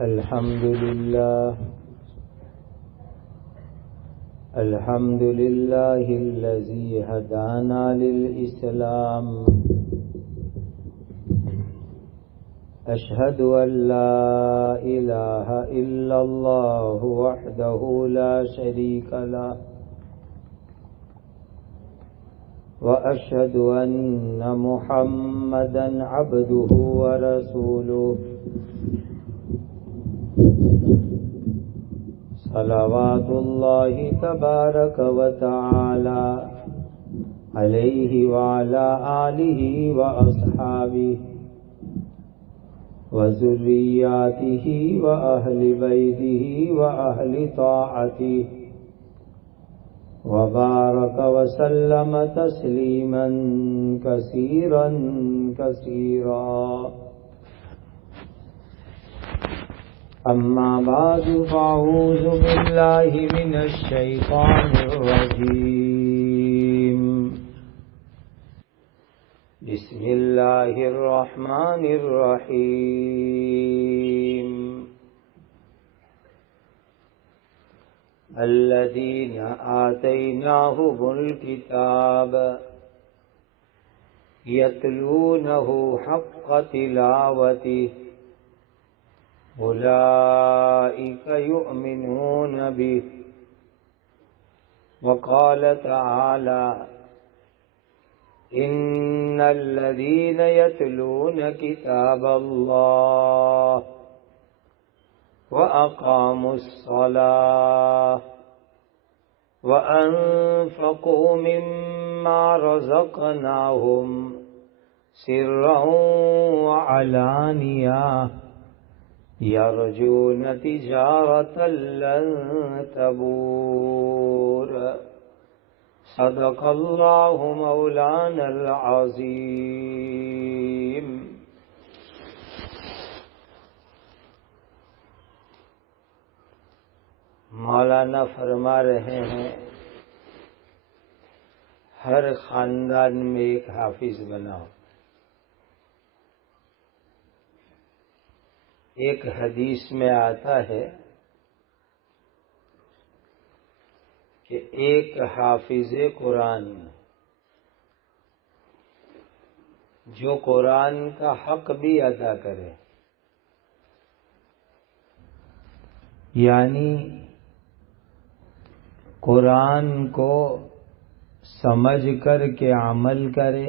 الحمد لله الذي هدانا للإسلام أشهد أن لا إله إلا الله وحده لا شريك له وأشهد أن محمدا عبده ورسوله صلوات الله تبارك وتعالى عليه وعلى آله وأصحابه وذرياته وأهل بيته وأهل طاعته وبارك وسلم تسليما كثيرا كثيرا. أما بعد فأعوذ بالله من الشيطان الرجيم. بسم الله الرحمن الرحيم. الذين آتيناهم الكتاب يتلونه حق تلاوته أولئك يؤمنون به. وقال تعالى إن الذين يتلون كتاب الله وأقاموا الصلاة وأنفقوا مما رزقناهم سرا وعلانية يرجون تجارة لن تبور. صدق الله مولانا العظيم. مولانا فرما رہے ہیں ہر خاندان میں ایک حافظ بناؤ. ایک حدیث میں آتا ہے کہ ایک حافظ قرآن جو قرآن کا حق بھی ادا کرے، یعنی قرآن کو سمجھ کر کے عمل کرے،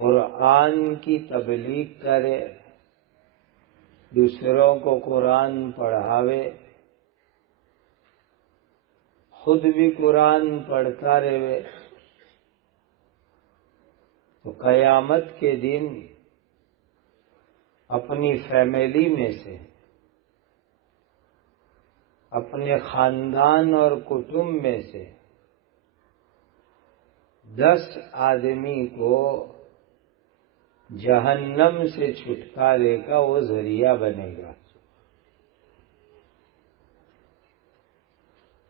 قرآن کی تبلیغ کرے، دوسروں کو قرآن پڑھاوے، خود بھی قرآن پڑھتا رہے، تو قیامت کے دن اپنی فیملی میں سے، اپنے خاندان اور کٹمب میں سے 10 آدمی کو جہنم سے چھٹکارے کا وہ ذریعہ بنے گا.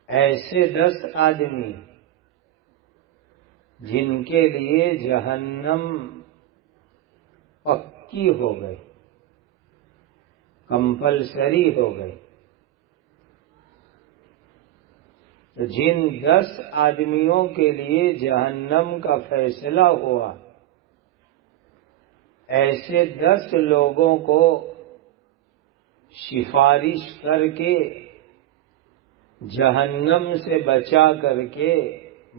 ایسے 10 آدمی جن کے لیے جہنم پکی ہو گئی، کمپلسری ہو گئی. جن 10 آدمیوں کے لیے جہنم کا فیصلہ ہوا، ایسے 10 لوگوں کو سفارش کر کے جہنم سے بچا کر کے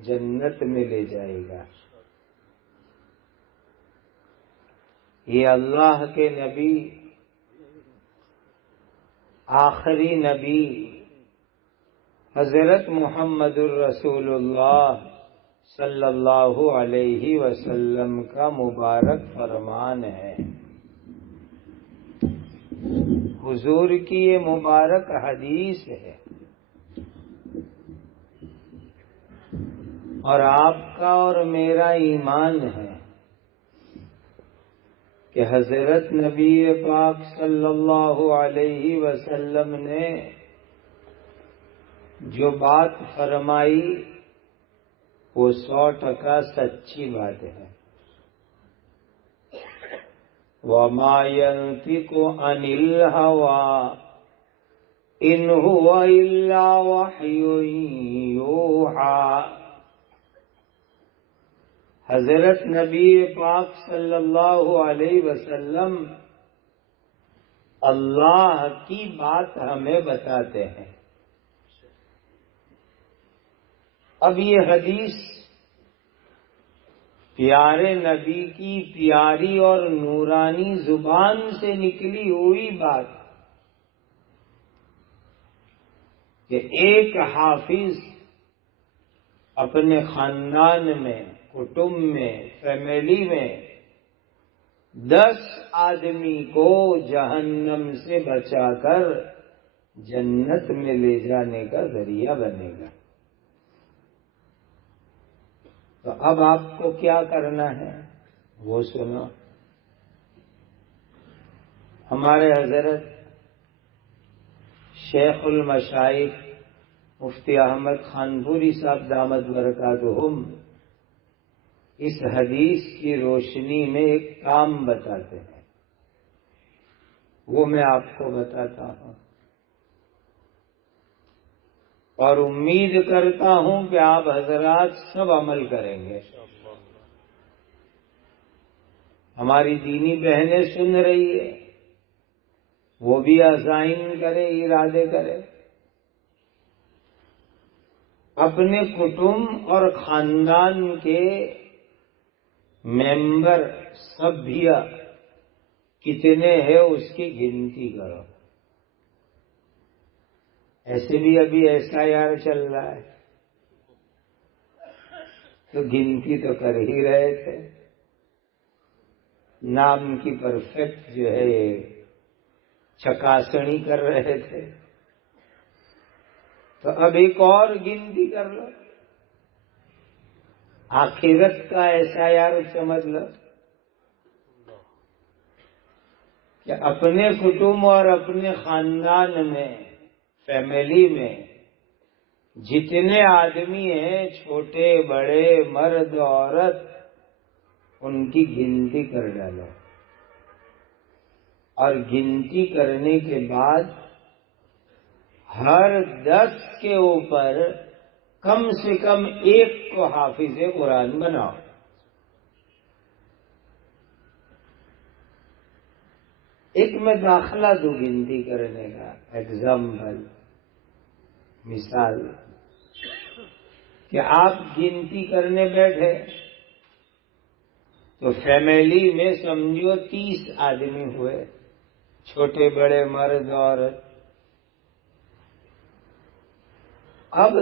جنت میں لے جائے گا. یہ اللہ کے نبی، آخری نبی حضرت محمد الرسول اللہ صلی اللہ علیہ وسلم کا مبارک فرمان ہے. حضور کی یہ مبارک حدیث ہے، اور آپ کا اور میرا ایمان ہے کہ حضرت نبی پاک صلی اللہ علیہ وسلم نے جو بات فرمائی وہ 100% سچی بات ہے. وما ينطق عن الهوى ان هو الا وحی یوحی۔ حضرت نبی پاک صلی اللہ علیہ وسلم اللہ کی بات ہمیں بتاتے ہیں۔ اب یہ حدیث پیارے نبی کی پیاری اور نورانی زبان سے نکلی ہوئی بات کہ ایک حافظ اپنے خاندان میں، کٹمب میں، فیملی میں 10 آدمی کو جہنم سے بچا کر جنت میں لے جانے کا ذریعہ بنے گا۔ تو اب آپ کو کیا کرنا ہے وہ سنو۔ ہمارے حضرت شیخ المشائخ مفتی احمد خان پوری صاحب دامت برکاتہم اس حدیث کی روشنی میں ایک کام بتاتے ہیں، وہ میں آپ کو بتاتا ہوں اور امید کرتا ہوں کہ آپ حضرات سب عمل کریں گے۔ ہماری دینی بہنیں سن رہی ہے، وہ بھی عزائم کرے، ارادے کرے، اپنے کٹمب اور خاندان کے ممبر سبھیہ کتنے ہیں اس کی گنتی کرو۔ ایسے بھی ابھی ایسا یار چل رہا ہے تو گنتی تو کر ہی رہے تھے، نام کی پرفیکٹ جو ہے چکاسنی کر رہے تھے، تو اب ایک اور گنتی کر لو، آخرت کا ایسا یار سمجھ لو کہ اپنے کٹمب اور اپنے خاندان میں، فیملی میں جتنے آدمی ہیں، چھوٹے بڑے مرد عورت، ان کی گنتی کر ڈالو، اور گنتی کرنے کے بعد ہر 10 کے اوپر کم سے کم ایک کو حافظ قرآن بناؤ۔ ایک میں داخلہ دوں گنتی کرنے کا ایگزامپل، مثال کہ آپ گنتی کرنے بیٹھے تو فیملی میں سمجھو 30 آدمی ہوئے، چھوٹے بڑے مرد عورت۔ اب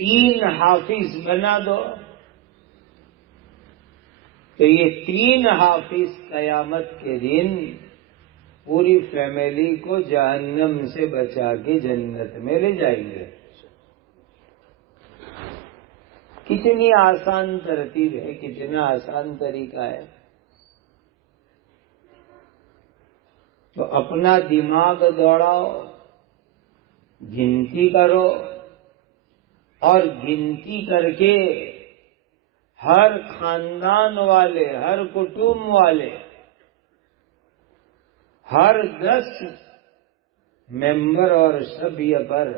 3 حافظ بنا دو تو یہ 3 حافظ قیامت کے دن پوری فیملی کو جہنم سے بچا کے جنت میں لے جائیں گے۔ کتنی آسان ترتیب ہے، کتنا آسان طریقہ ہے۔ تو اپنا دماغ دوڑاؤ، گنتی کرو، اور گنتی کر کے ہر خاندان والے، ہر کٹمب والے، ہر 10 ممبر اور سبھیہ پر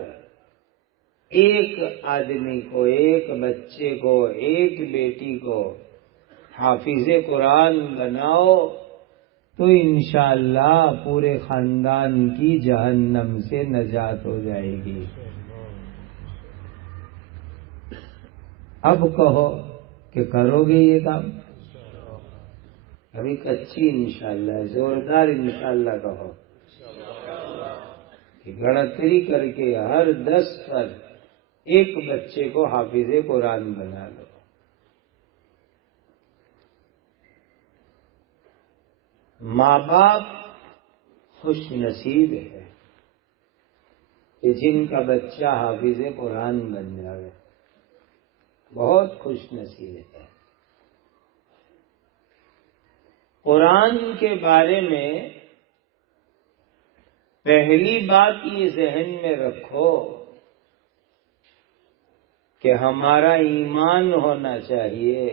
ایک آدمی کو، ایک بچے کو، ایک بیٹی کو حافظ قرآن بناؤ تو انشاءاللہ پورے خاندان کی جہنم سے نجات ہو جائے گی۔ اب کہو کہ کرو گے یہ کام؟ ابھی کچی انشاءاللہ، زوردار انشاءاللہ کہو کہ گڑتری کر کے ہر 10 پر ایک بچے کو حافظ قرآن بنا لو۔ ماں باپ خوش نصیب ہے کہ جن کا بچہ حافظ قرآن بن جائے، بہت خوش نصیب ہے۔ قرآن کے بارے میں پہلی بات یہ ذہن میں رکھو کہ ہمارا ایمان ہونا چاہیے،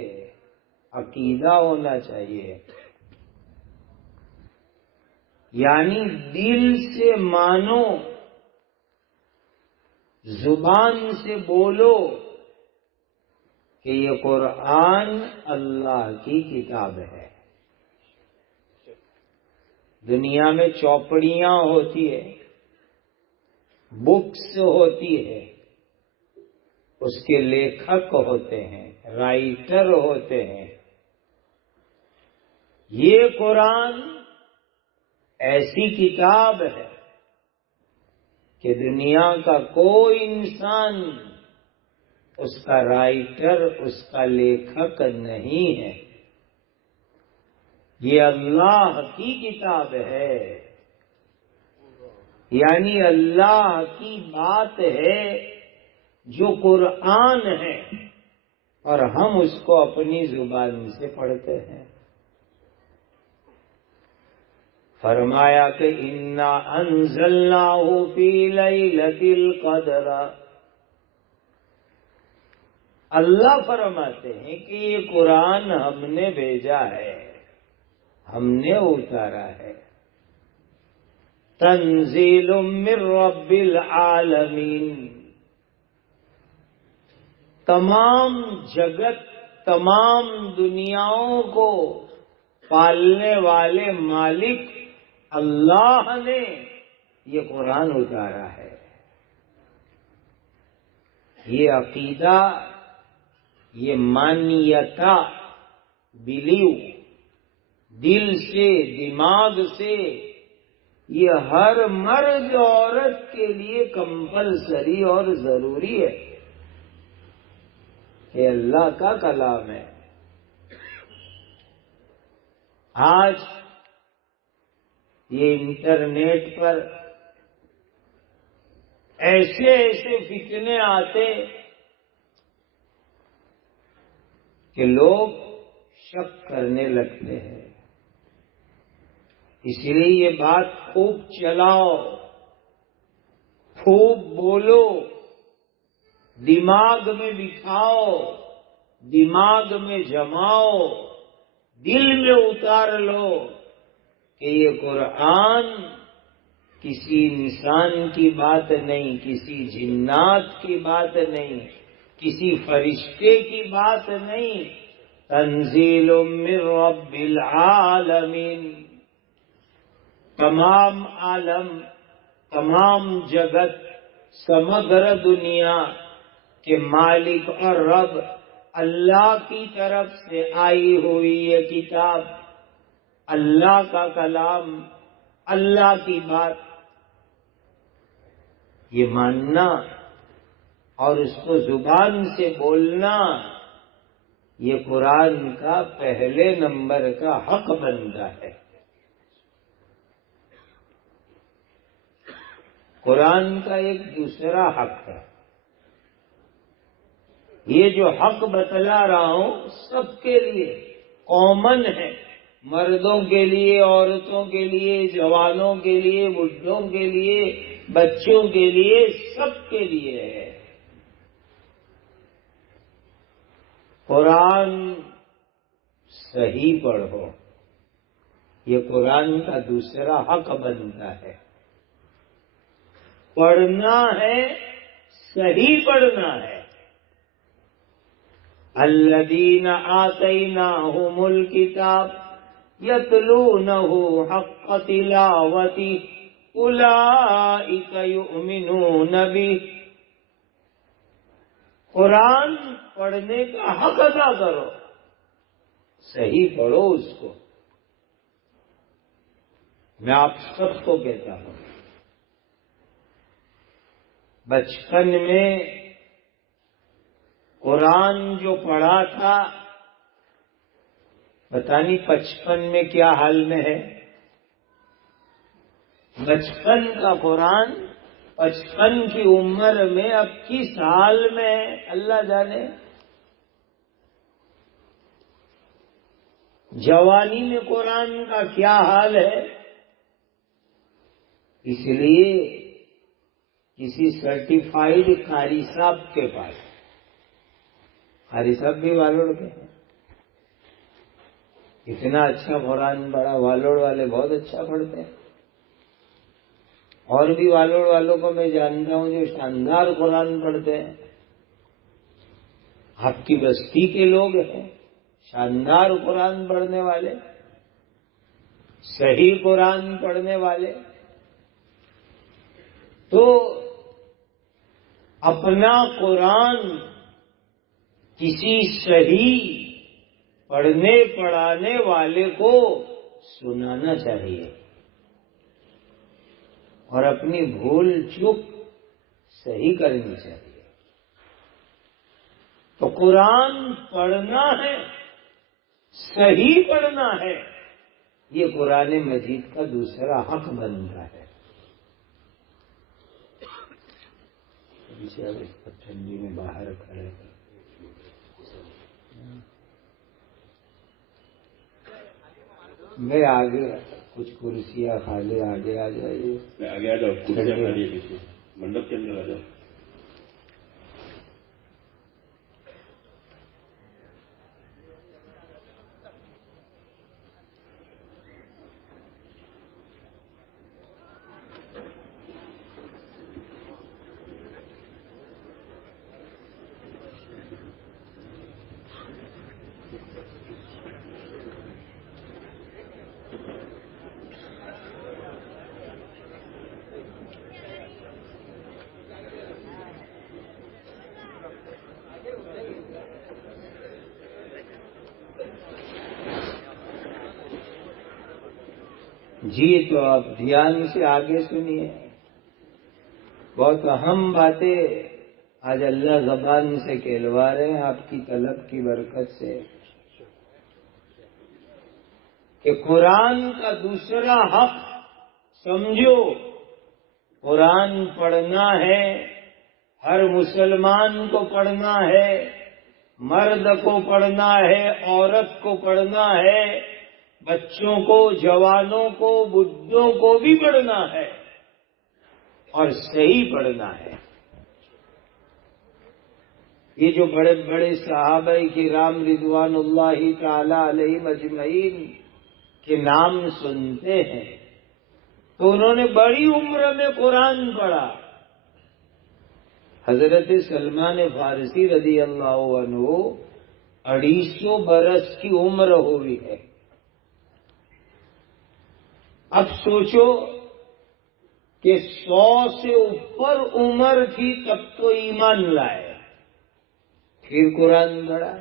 عقیدہ ہونا چاہیے یعنی دل سے مانو، زبان سے بولو کہ یہ قرآن اللہ کی کتاب ہے۔ دنیا میں چوپڑیاں ہوتی ہے، بکس ہوتی ہے، اس کے لیکھک ہوتے ہیں، رائٹر ہوتے ہیں۔ یہ قرآن ایسی کتاب ہے کہ دنیا کا کوئی انسان اس کا رائٹر، اس کا لیکھک نہیں ہے۔ یہ اللہ کی کتاب ہے، یعنی اللہ کی بات ہے جو قرآن ہے، اور ہم اس کو اپنی زبان سے پڑھتے ہیں۔ فرمایا کہ انا انزلناہ فی لیلۃ القدر۔ اللہ فرماتے ہیں کہ یہ قرآن ہم نے بھیجا ہے، ہم نے اتارا ہے۔ تنزیل من رب العالمین، تمام جگت، تمام دنیاؤں کو پالنے والے مالک اللہ نے یہ قرآن اتارا ہے۔ یہ عقیدہ، یہ مانیتا، بلیو، دل سے، دماغ سے، یہ ہر مرد عورت کے لیے کمپلسری اور ضروری ہے کہ اللہ کا کلام ہے۔ آج یہ انٹرنیٹ پر ایسے ایسے فتنے آتے کہ لوگ شک کرنے لگتے ہیں۔ اس لیے یہ بات خوب چلاؤ، خوب بولو، دماغ میں بٹھاؤ، دماغ میں جماؤ، دل میں اتار لو کہ یہ قرآن کسی انسان کی بات نہیں، کسی جنات کی بات نہیں، کسی فرشتے کی بات نہیں، تنزیل من رب العالمین۔ تمام عالم، تمام جگت، سمگر دنیا کے مالک اور رب اللہ کی طرف سے آئی ہوئی یہ کتاب، اللہ کا کلام، اللہ کی بات، یہ ماننا اور اس کو زبان سے بولنا، یہ قرآن کا پہلے نمبر کا حق بنتا ہے۔ قرآن کا ایک دوسرا حق ہے، یہ جو حق بتلا رہا ہوں سب کے لیے کامن ہے، مردوں کے لیے، عورتوں کے لیے، جوانوں کے لیے، بڈھوں کے لیے، بچوں کے لیے، سب کے لیے ہے۔ قرآن صحیح پڑھو، یہ قرآن کا دوسرا حق بنتا ہے۔ پڑھنا ہے، صحیح پڑھنا ہے۔ الذین آتیناہم الکتاب یتلونہ حق تلاوتہ اولئک یؤمنون بہ۔ قرآن پڑھنے کا حق ادا کرو، صحیح پڑھو اس کو۔ میں آپ سب کو کہتا ہوں، بچپن میں قرآن جو پڑھا تھا، پتہ نہیں 55 میں کیا حال میں ہے۔ بچپن کا قرآن 55 کی عمر میں اب کس حال میں ہے اللہ جانے۔ جوانی میں قرآن کا کیا حال ہے۔ اس لیے کسی سرٹیفائیڈ قاری صاحب کے پاس، قاری صاحب بھی والوڑ کے ہیں، اتنا اچھا قرآن پڑھا، والوڑ والے بہت اچھا پڑھتے ہیں، اور بھی والوں کو میں جانتا ہوں جو شاندار قرآن پڑھتے ہیں، آپ کی بستی کے لوگ ہیں شاندار قرآن پڑھنے والے، صحیح قرآن پڑھنے والے. تو اپنا قرآن کسی صحیح پڑھنے پڑھانے والے کو سنانا چاہیے اور اپنی بھول چوک صحیح کرنی چاہیے. تو قرآن پڑھنا ہے، صحیح پڑھنا ہے، یہ قرآن مجید کا دوسرا حق بنتا ہے. ٹھنڈی میں باہر کھڑے میں آگے کچھ کرسیاں خالی آگے آ جائیے، آگے آ جاؤ، کرسیاں خالی ہے پیچھے منڈپ کے اندر آ جاؤ. جی. تو آپ دھیان سے آگے سنیے، بہت اہم باتیں آج اللہ زبان سے کہلوا رہے ہیں آپ کی طلب کی برکت سے، کہ قرآن کا دوسرا حق سمجھو. قرآن پڑھنا ہے، ہر مسلمان کو پڑھنا ہے، مرد کو پڑھنا ہے، عورت کو پڑھنا ہے، بچوں کو، جوانوں کو، بڈھوں کو بھی پڑھنا ہے اور صحیح پڑھنا ہے. یہ جو بڑے بڑے صحابہ کرام رضوان اللہ تعالی علیہم اجمعین کے نام سنتے ہیں تو انہوں نے بڑی عمر میں قرآن پڑھا. حضرت سلمان فارسی رضی اللہ عنہ 250 برس کی عمر ہوئی ہے. اب سوچو کہ 100 سے اوپر عمر تھی تب تو ایمان لائے، پھر قرآن پڑھا.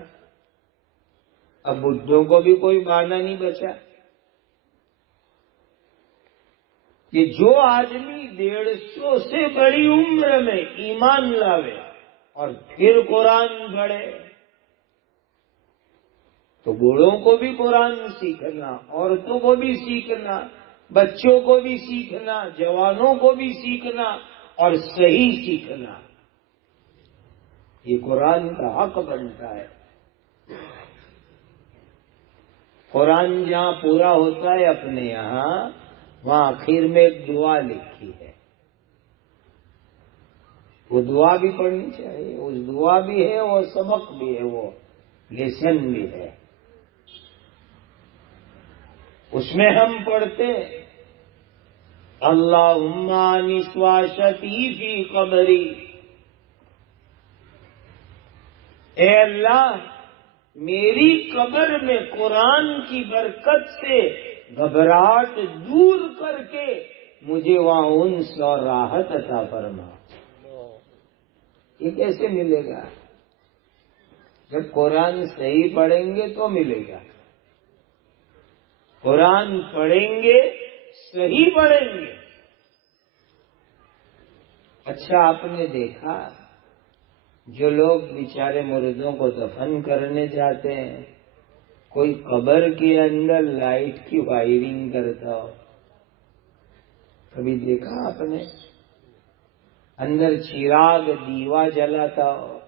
اب بڈھوں کو بھی کوئی بہانہ نہیں بچا کہ جو آدمی 150 سے بڑی عمر میں ایمان لاوے اور پھر قرآن پڑھے. تو بوڑھوں کو بھی قرآن سیکھنا، عورتوں کو بھی سیکھنا، بچوں کو بھی سیکھنا، جوانوں کو بھی سیکھنا اور صحیح سیکھنا، یہ قرآن کا حق بنتا ہے. قرآن جہاں پورا ہوتا ہے اپنے یہاں، وہاں آخر میں ایک دعا لکھی ہے، وہ دعا بھی پڑھنی چاہیے. اس دعا بھی ہے، وہ سبق بھی ہے، وہ لیسن بھی ہے. اس میں ہم پڑھتے اللہم نسواشتی فی قبری، اے اللہ میری قبر میں قرآن کی برکت سے گھبراہٹ دور کر کے مجھے وہاں انس اور راحت عطا فرما. یہ کیسے ملے گا؟ جب قرآن صحیح پڑھیں گے تو ملے گا. قرآن پڑھیں گے، صحیح پڑھیں گے. اچھا آپ نے دیکھا جو لوگ بیچارے مردوں کو دفن کرنے جاتے ہیں، کوئی قبر کے اندر لائٹ کی وائرنگ کرتا ہو، کبھی دیکھا آپ نے؟ اندر چراغ دیوا جلاتا ہو.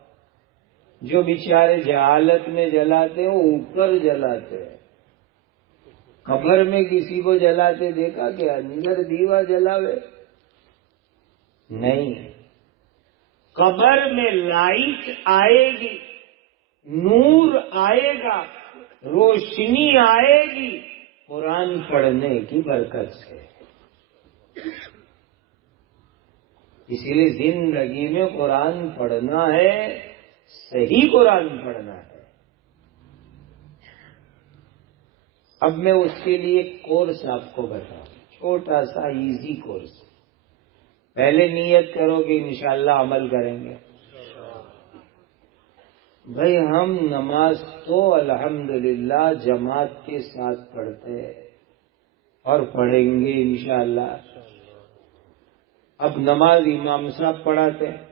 جو بیچارے جہالت میں جلاتے ہیں وہ اوپر جلاتے ہیں. قبر میں کسی کو جلاتے دیکھا کہ اندر دیوا جلاوے؟ نہیں. قبر میں لائٹ آئے گی، نور آئے گا، روشنی آئے گی قرآن پڑھنے کی برکت سے. اسی لیے زندگی میں قرآن پڑھنا ہے، صحیح قرآن پڑھنا ہے۔ اب میں اس کے لیے ایک کورس آپ کو بتاؤں، چھوٹا سا ایزی کورس۔ پہلے نیت کرو کہ انشاءاللہ عمل کریں گے۔ بھائی ہم نماز تو الحمدللہ جماعت کے ساتھ پڑھتے ہیں اور پڑھیں گے انشاءاللہ۔ اب نماز امام صاحب پڑھاتے ہیں،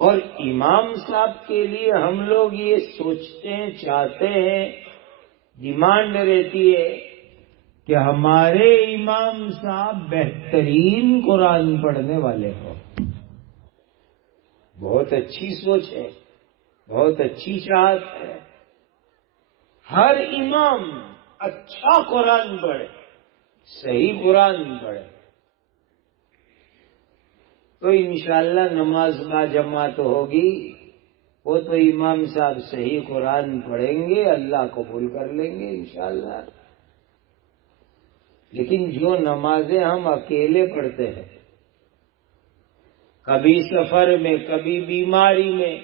اور امام صاحب کے لیے ہم لوگ یہ سوچتے ہیں، چاہتے ہیں، ڈیمانڈ رہتی ہے کہ ہمارے امام صاحب بہترین قرآن پڑھنے والے ہوں۔ بہت اچھی سوچ ہے، بہت اچھی چاہت ہے۔ ہر امام اچھا قرآن پڑھے، صحیح قرآن پڑھے، تو انشاءاللہ نماز با جماعت ہوگی۔ وہ تو امام صاحب صحیح قرآن پڑھیں گے، اللہ قبول کر لیں گے انشاءاللہ۔ لیکن جو نمازیں ہم اکیلے پڑھتے ہیں، کبھی سفر میں، کبھی بیماری میں،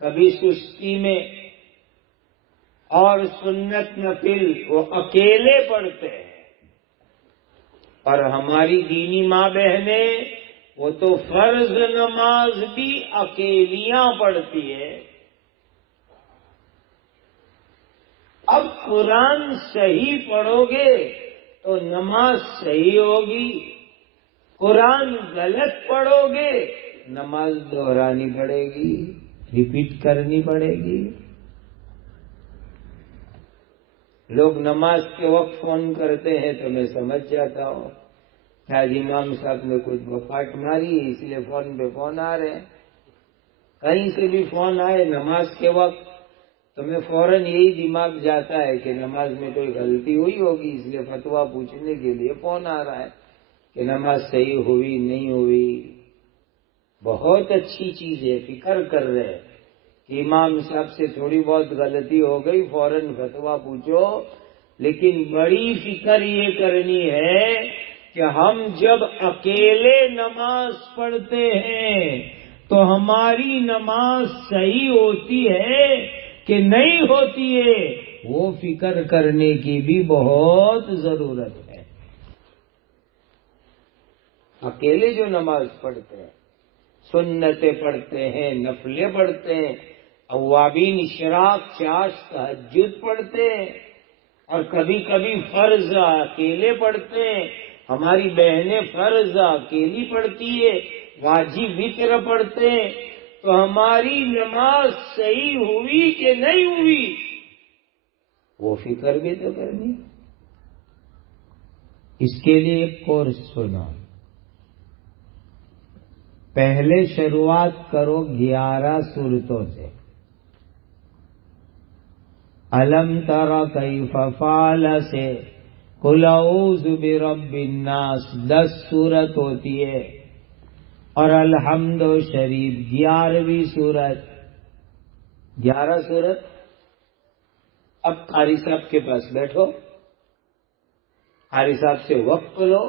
کبھی سستی میں، اور سنت نفل وہ اکیلے پڑھتے ہیں، اور ہماری دینی ماں بہنیں وہ تو فرض نماز بھی اکیلیاں پڑھتی ہے۔ اب قرآن صحیح پڑھو گے تو نماز صحیح ہوگی، قرآن غلط پڑھو گے نماز دہرانی پڑے گی، ریپیٹ کرنی پڑے گی۔ لوگ نماز کے وقت فون کرتے ہیں تو میں سمجھ جاتا ہوں، آج امام صاحب نے کچھ بفاٹ ماری ہے اس لیے فون پہ فون آ رہے ہیں۔ کہیں سے بھی فون آئے نماز کے وقت تو میں فوراً یہی دماغ جاتا ہے کہ نماز میں کوئی غلطی ہوئی ہوگی، اس لیے فتویٰ پوچھنے کے لیے فون آ رہا ہے کہ نماز صحیح ہوئی نہیں ہوئی۔ بہت اچھی چیز ہے، فکر کر رہے ہیں کہ امام صاحب سے تھوڑی بہت غلطی ہو گئی، فوراً فتویٰ پوچھو، لیکن بڑی فکر یہ کرنی ہے کہ ہم جب اکیلے نماز پڑھتے ہیں تو ہماری نماز صحیح ہوتی ہے کہ نہیں ہوتی ہے، وہ فکر کرنے کی بھی بہت ضرورت ہے۔ اکیلے جو نماز پڑھتے ہیں، سنتیں پڑھتے ہیں، نفلیں پڑھتے ہیں، اوابین، اشراق، چاش، تہجد پڑھتے ہیں، اور کبھی کبھی فرض اکیلے پڑھتے ہیں۔ ہماری بہنیں فرض اکیلی پڑھتی ہے، واجب وتر پڑھتے ہیں، تو ہماری نماز صحیح ہوئی کہ نہیں ہوئی وہ فکر بھی تو کرنی۔ اس کے لیے ایک کورس سنو۔ پہلے شروعات کرو 11 سورتوں سے۔ الم تر کیف فعل سے قل اعوذ برب الناس 10 سورت ہوتی ہے، اور الحمد شریف 11ویں سورت۔ 11 سورت۔ اب قاری صاحب کے پاس بیٹھو، قاری صاحب سے وقت لو،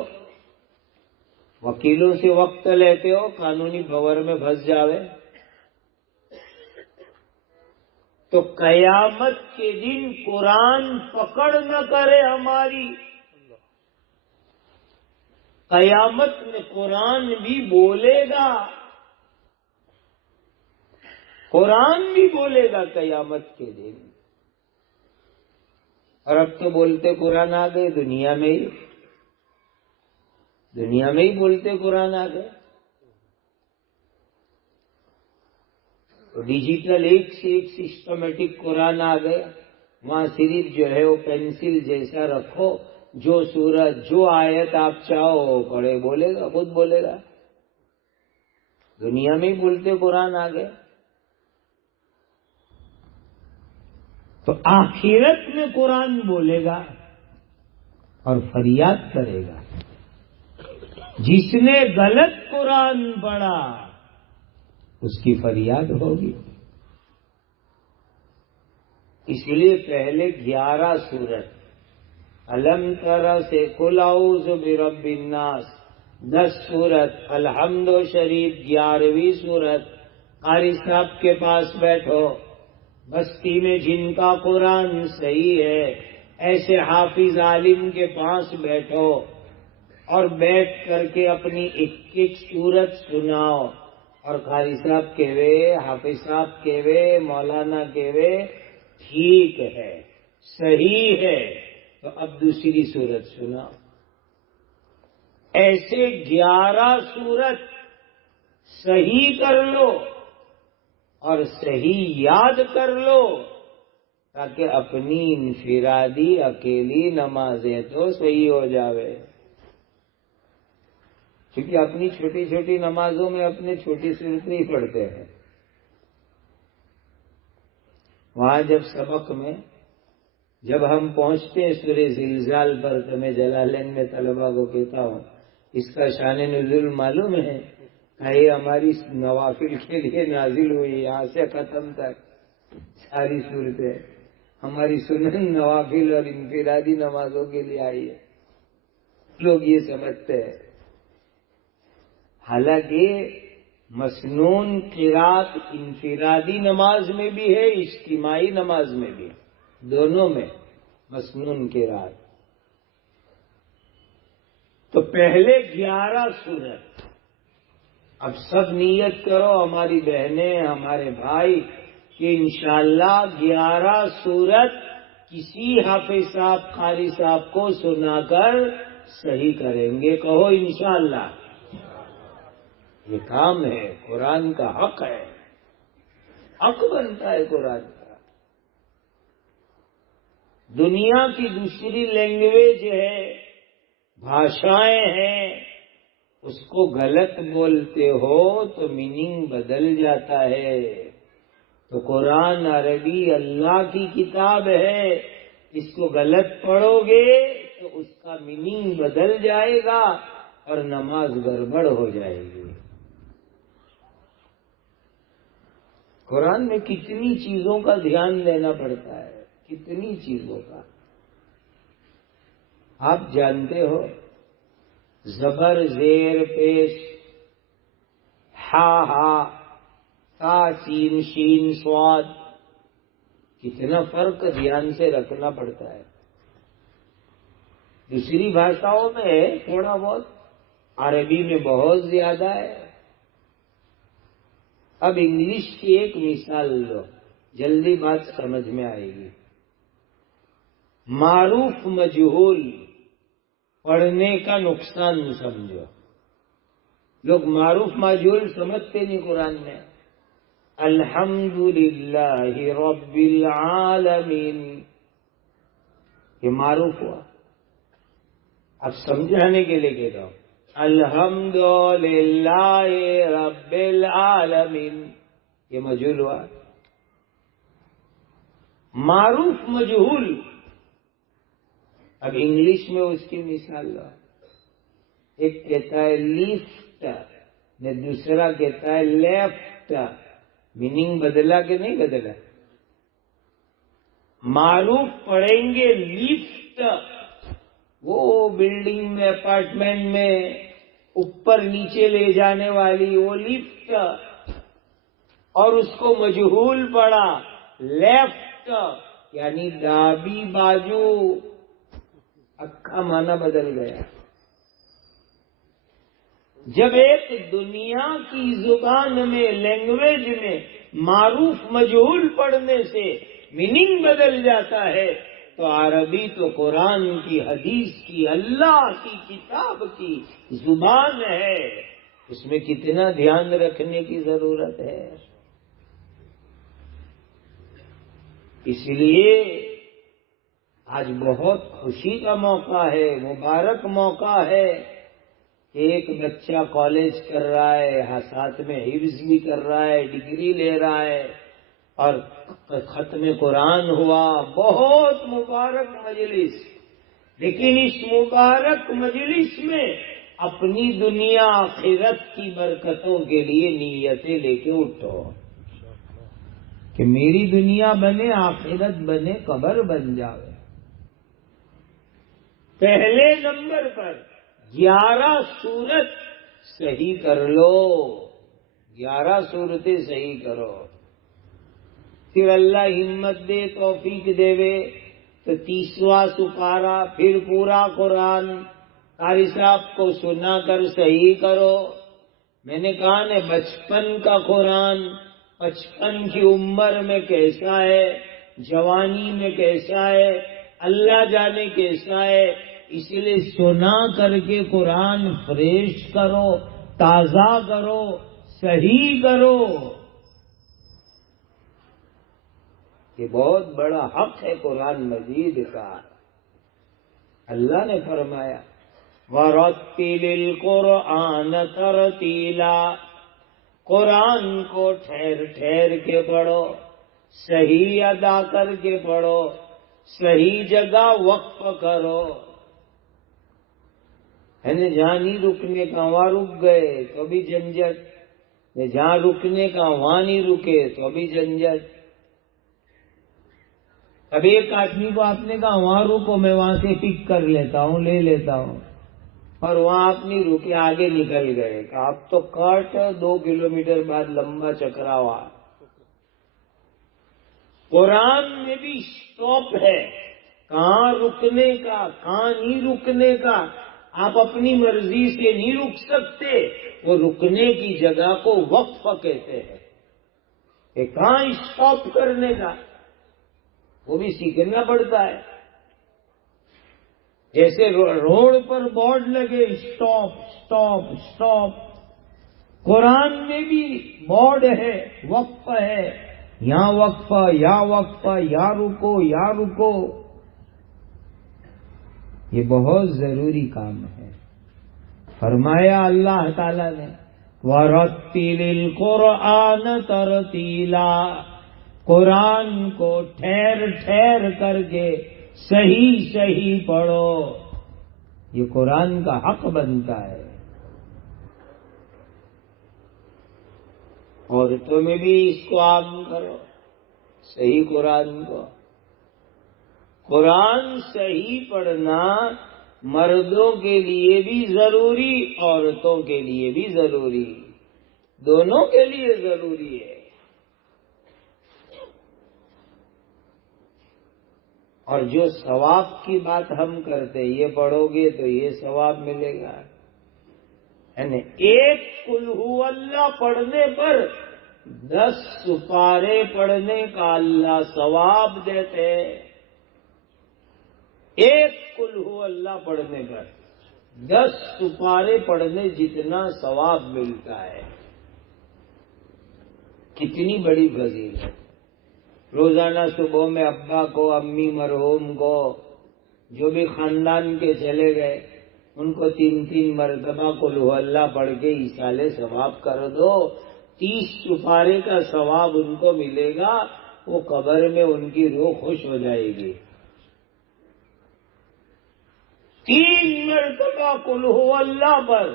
وکیلوں سے وقت لیتے ہو، قانونی بھور میں پھنس جاوے تو قیامت کے دن قرآن پکڑ نہ کرے ہماری۔ قیامت میں قرآن بھی بولے گا، قرآن بھی بولے گا قیامت کے دن۔ اور اب تو بولتے قرآن آ گئے دنیا میں ہی بولتے قرآن آ گئے۔ ڈیجیٹل ایک سے ایک سسٹمیٹک قرآن آ گئے، وہاں صرف جو ہے وہ پینسل جیسا رکھو، جو سورت جو آیت آپ چاہو پڑھے بولے گا، خود بولے گا۔ دنیا میں ہی بولتے قرآن آ گئے، تو آخرت میں قرآن بولے گا اور فریاد کرے گا۔ جس نے غلط قرآن پڑھا اس کی فریاد ہوگی۔ اس لیے پہلے 11 سورت، الم تر سے قل اعوذ برب الناس 10 سورت، الحمد شریف 11ویں سورت. قاری صاحب کے پاس بیٹھو، بستی میں جن کا قرآن صحیح ہے ایسے حافظ عالم کے پاس بیٹھو اور بیٹھ کر کے اپنی ایک سورت سناؤ. اور قاری صاحب کہوے، حافظ صاحب کہوے، مولانا کہوے ٹھیک ہے، صحیح ہے، تو اب دوسری سورت سناؤ. ایسے 11 سورت صحیح کر لو اور صحیح یاد کر لو تاکہ اپنی انفرادی اکیلی نمازیں تو صحیح ہو جاوے. کیونکہ اپنی چھوٹی چھوٹی نمازوں میں اپنے چھوٹی صورت نہیں پڑھتے ہیں. وہاں جب سبق میں جب ہم پہنچتے ہیں سورہ زلزال پر تو میں جلالین میں طلبہ کو کہتا ہوں اس کا شان نزول معلوم ہے کہ یہ ہماری نوافل کے لیے نازل ہوئی، یہاں سے ختم تک ساری صورتیں ہماری سنن نوافل اور انفرادی نمازوں کے لیے آئی ہے. لوگ یہ سمجھتے ہیں، حالانکہ مسنون قرات انفرادی نماز میں بھی ہے، اجتماعی نماز میں بھی، دونوں میں مسنون قرات. تو پہلے 11 سورت. اب سب نیت کرو ہماری بہنیں، ہمارے بھائی، کہ انشاءاللہ 11 سورت کسی حافظ صاحب، قاری صاحب کو سنا کر صحیح کریں گے. کہو انشاءاللہ. یہ کام ہے، قرآن کا حق ہے، حق بنتا ہے قرآن کا. دنیا کی دوسری لینگویج ہے، بھاشائیں ہیں، اس کو غلط بولتے ہو تو میننگ بدل جاتا ہے. تو قرآن عربی اللہ کی کتاب ہے، اس کو غلط پڑھو گے تو اس کا میننگ بدل جائے گا اور نماز گڑبڑ ہو جائے گی. قرآن میں کتنی چیزوں کا دھیان دینا پڑتا ہے، کتنی چیزوں کا. آپ جانتے ہو زبر زیر پیش ہا ہا تا سین شین سواد، کتنا فرق دھیان سے رکھنا پڑتا ہے. دوسری بھاشاؤں میں تھوڑا بہت، عربی میں بہت زیادہ ہے. اب انگلش کی ایک مثال لو، جلدی بات سمجھ میں آئے گی. معروف مجہول پڑھنے کا نقصان سمجھو. لوگ معروف مجہول سمجھتے نہیں قرآن میں. الحمدللہ رب العالمین، یہ معروف ہوا. اب سمجھانے کے لیے کہتا ہوں الحمدللہ رب العالمین، یہ مجہول ہوا. معروف مجہول. اب انگلش میں اس کی مثال لو. ایک کہتا ہے لیفٹ نے دوسرا کہتا ہے لیفٹ. میننگ بدلا کہ نہیں بدلا؟ معروف پڑھیں گے لیفٹ، وہ بلڈنگ میں اپارٹمنٹ میں اوپر نیچے لے جانے والی وہ لیفٹ، اور اس کو مجہول پڑا لیفٹ یعنی دابی بازو. اکھا معنی بدل گیا. جب ایک دنیا کی زبان میں، لینگویج میں معروف مجہول پڑھنے سے میننگ بدل جاتا ہے تو عربی تو قرآن کی، حدیث کی، اللہ کی کتاب کی زبان ہے، اس میں کتنا دھیان رکھنے کی ضرورت ہے. اس لیے آج بہت خوشی کا موقع ہے، مبارک موقع ہے کہ ایک بچہ کالج کر رہا ہے، ساتھ میں حفظ بھی کر رہا ہے، ڈگری لے رہا ہے، اور ختم قرآن ہوا. بہت مبارک مجلس. لیکن اس مبارک مجلس میں اپنی دنیا آخرت کی برکتوں کے لیے نیتیں لے کے اٹھو کہ میری دنیا بنے، آخرت بنے، قبر بن جاوے. پہلے نمبر پر 11 صورت صحیح کر لو، 11 صورتیں صحیح کرو، پھر اللہ ہمت دے، توفیق دے وے تو 30واں سپارہ، پھر پورا قرآن قاری صاحب کو سنا کر صحیح کرو۔ میں نے کہا نا 55 کا قرآن 55 کی عمر میں کیسا ہے، جوانی میں کیسا ہے، اللہ جانے کیسا ہے، اس لیے سنا کر کے قرآن فریش کرو، تازہ کرو، صحیح کرو۔ یہ بہت بڑا حق ہے قرآن مجید کا۔ اللہ نے فرمایا وَرَتِّلِ الْقُرْآنَ تَرْتِيلًا، قرآن کو ٹھہر ٹھہر کے پڑھو، صحیح ادا کر کے پڑھو، صحیح جگہ وقف کرو۔ یعنی جہاں نہیں رکنے کا وہاں رک گئے تو بھی جھنجھٹ، جہاں رکنے کا وہاں نہیں رکے تو بھی جھنجھٹ۔ اب ایک آدمی کو آپ نے کہا وہاں رکو، میں وہاں سے پک کر لیتا ہوں، لے لیتا ہوں، اور وہاں آپ نہیں رکے، آگے نکل گئے کہ آپ تو کٹ 2 کلومیٹر بعد لمبا چکرا ہوا۔ قرآن میں بھی اسٹاپ ہے، کہاں رکنے کا کہاں نہیں رکنے کا، آپ اپنی مرضی سے نہیں رک سکتے، وہ رکنے کی جگہ کو وقف کہتے ہیں، کہ کہاں اسٹاپ کرنے کا وہ بھی سیکھنا پڑتا ہے۔ جیسے روڈ پر بورڈ لگے اسٹاپ اسٹاپ اسٹاپ، قرآن میں بھی بورڈ ہے، وقف ہے، یہاں وقفہ یا وقفہ، یا رکو یا رکو۔ یہ بہت ضروری کام ہے۔ فرمایا اللہ تعالی نے وَرَتِّلِ الْقُرْآنَ تَرْتِيلًا، قرآن کو ٹھہر ٹھہر کر کے صحیح صحیح پڑھو، یہ قرآن کا حق بنتا ہے۔ اور تمہیں بھی اس کو عام کرو، صحیح قرآن کو۔ قرآن صحیح پڑھنا مردوں کے لیے بھی ضروری، عورتوں کے لیے بھی ضروری، دونوں کے لیے ضروری ہے۔ اور جو ثواب کی بات ہم کرتے یہ پڑھو گے تو یہ ثواب ملے گا، یعنی ایک قل ہو اللہ پڑھنے پر 10 سپارے پڑھنے کا اللہ ثواب دیتے۔ ایک قل ہو اللہ پڑھنے پر 10 سپارے پڑھنے جتنا ثواب ملتا ہے، کتنی بڑی فضیلت۔ روزانہ صبح میں ابا کو، امی مرحوم کو، جو بھی خاندان کے چلے گئے ان کو 3 مرتبہ قل ہو اللہ پڑھ کے ایصال ثواب کر دو، 30 سپارے کا ثواب ان کو ملے گا، وہ قبر میں ان کی روح خوش ہو جائے گی۔ 3 مرتبہ قل ہو اللہ پر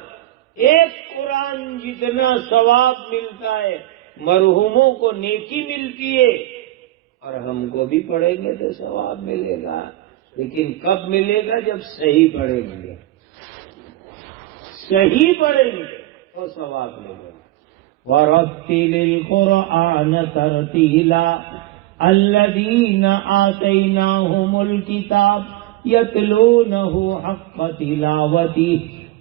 ایک قرآن جتنا ثواب ملتا ہے، مرحوموں کو نیکی ملتی ہے، اور ہم کو بھی پڑھیں گے تو ثواب ملے گا، لیکن کب ملے گا؟ جب صحیح پڑھیں گے، صحیح پڑھیں گے تو ثواب ملے گا۔ وَرَتِّلِ الْقُرْآنَ تَرْتِيلًا الَّذِينَ آتَيْنَاهُمُ الْكِتَابَ يَتْلُونَهُ حَقَّ تِلَاوَتِهِ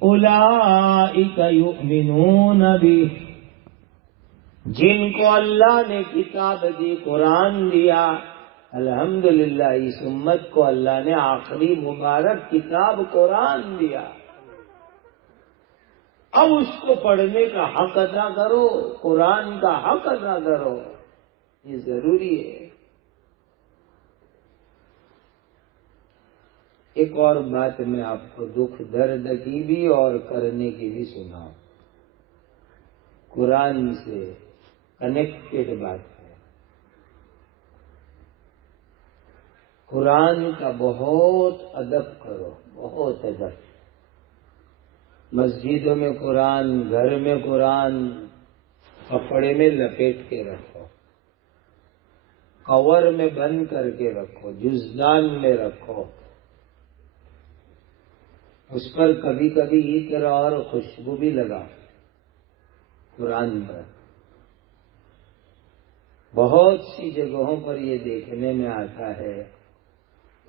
أُولَئِكَ يُؤْمِنُونَ بِهِ، جن کو اللہ نے کتاب دی، قرآن دیا، الحمدللہ اس امت کو اللہ نے آخری مبارک کتاب قرآن دیا، اب اس کو پڑھنے کا حق ادا کرو، قرآن کا حق ادا کرو، یہ ضروری ہے۔ ایک اور بات میں آپ کو دکھ درد کی بھی اور کرنے کی بھی سناؤں، قرآن سے کنیکٹڈ بات ہے۔ قرآن کا بہت ادب کرو، بہت ادب۔ مسجدوں میں قرآن، گھر میں قرآن کپڑے میں لپیٹ کے رکھو، کور میں بند کر کے رکھو، جزدان میں رکھو، اس پر کبھی کبھی عطر اور خوشبو بھی لگا قرآن پر. بہت سی جگہوں پر یہ دیکھنے میں آتا ہے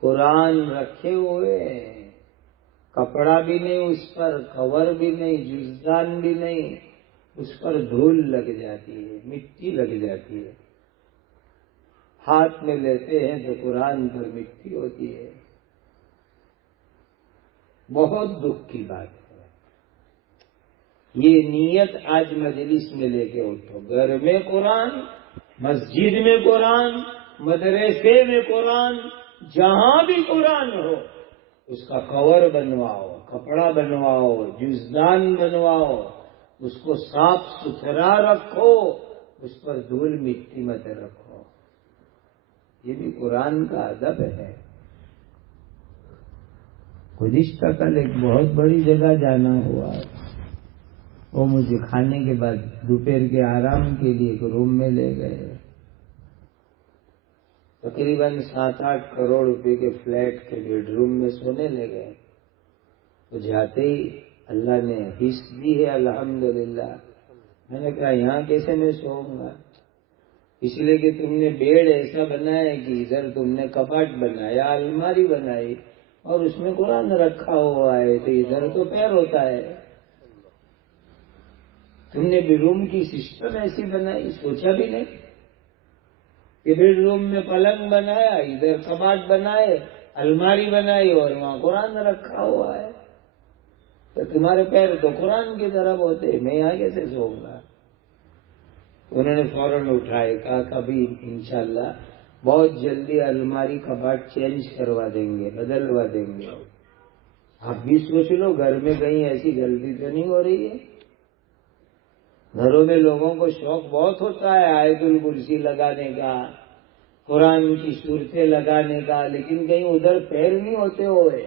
قرآن رکھے ہوئے کپڑا بھی نہیں اس پر، کور بھی نہیں، جزدان بھی نہیں، اس پر دھول لگ جاتی ہے، مٹی لگ جاتی ہے. ہاتھ میں لیتے ہیں تو قرآن پر مٹی ہوتی ہے. بہت دکھ کی بات ہے. یہ نیت آج مجلس میں لے کے اٹھو. گھر میں قرآن، مسجد میں قرآن، مدرسے میں قرآن، جہاں بھی قرآن ہو اس کا کور بنواؤ، کپڑا بنواؤ، جزدان بنواؤ، اس کو صاف ستھرا رکھو، اس پر دھول مٹی مت رکھو. یہ بھی قرآن کا ادب ہے. گزشتہ کل ایک بہت بڑی جگہ جانا ہوا، وہ مجھے کھانے کے بعد دوپہر کے آرام کے لیے ایک روم میں لے گئے. تقریباً 7-8 کروڑ روپے کے فلیٹ کے بیڈ روم میں سونے لے گئے. تو جاتے ہی اللہ نے حص دی ہے الحمدللہ. میں نے کہا یہاں کیسے میں سوؤں گا؟ اس لیے کہ تم نے بیڈ ایسا بنایا کہ ادھر تم نے کپاٹ بنایا، الماری بنائی اور اس میں قرآن رکھا ہوا ہے، تو ادھر تو پیر ہوتا ہے. تم نے بیڈ روم کی سسٹم ایسی بنائی، سوچا بھی نہیں کہ بیڈ روم میں پلنگ بنایا، ادھر کباٹ بنائے، الماری بنائی اور وہاں قرآن رکھا ہوا ہے. تو تمہارے پیر تو قرآن کی طرف ہوتے، میں یہاں کیسے سوؤں گا؟ انہوں نے فوراً اٹھائے، کہا کبھی انشاءاللہ بہت جلدی الماری کباٹ چینج کروا دیں گے، بدلوا دیں گے. آپ بھی سوچ لو گھر میں کہیں ایسی غلطی تو نہیں ہو رہی ہے. گھروں میں لوگوں کو شوق بہت ہوتا ہے آیت الکرسی لگانے کا، قرآن کی صورتیں لگانے کا، لیکن کہیں ادھر پیر نہیں ہوتے ہوئے.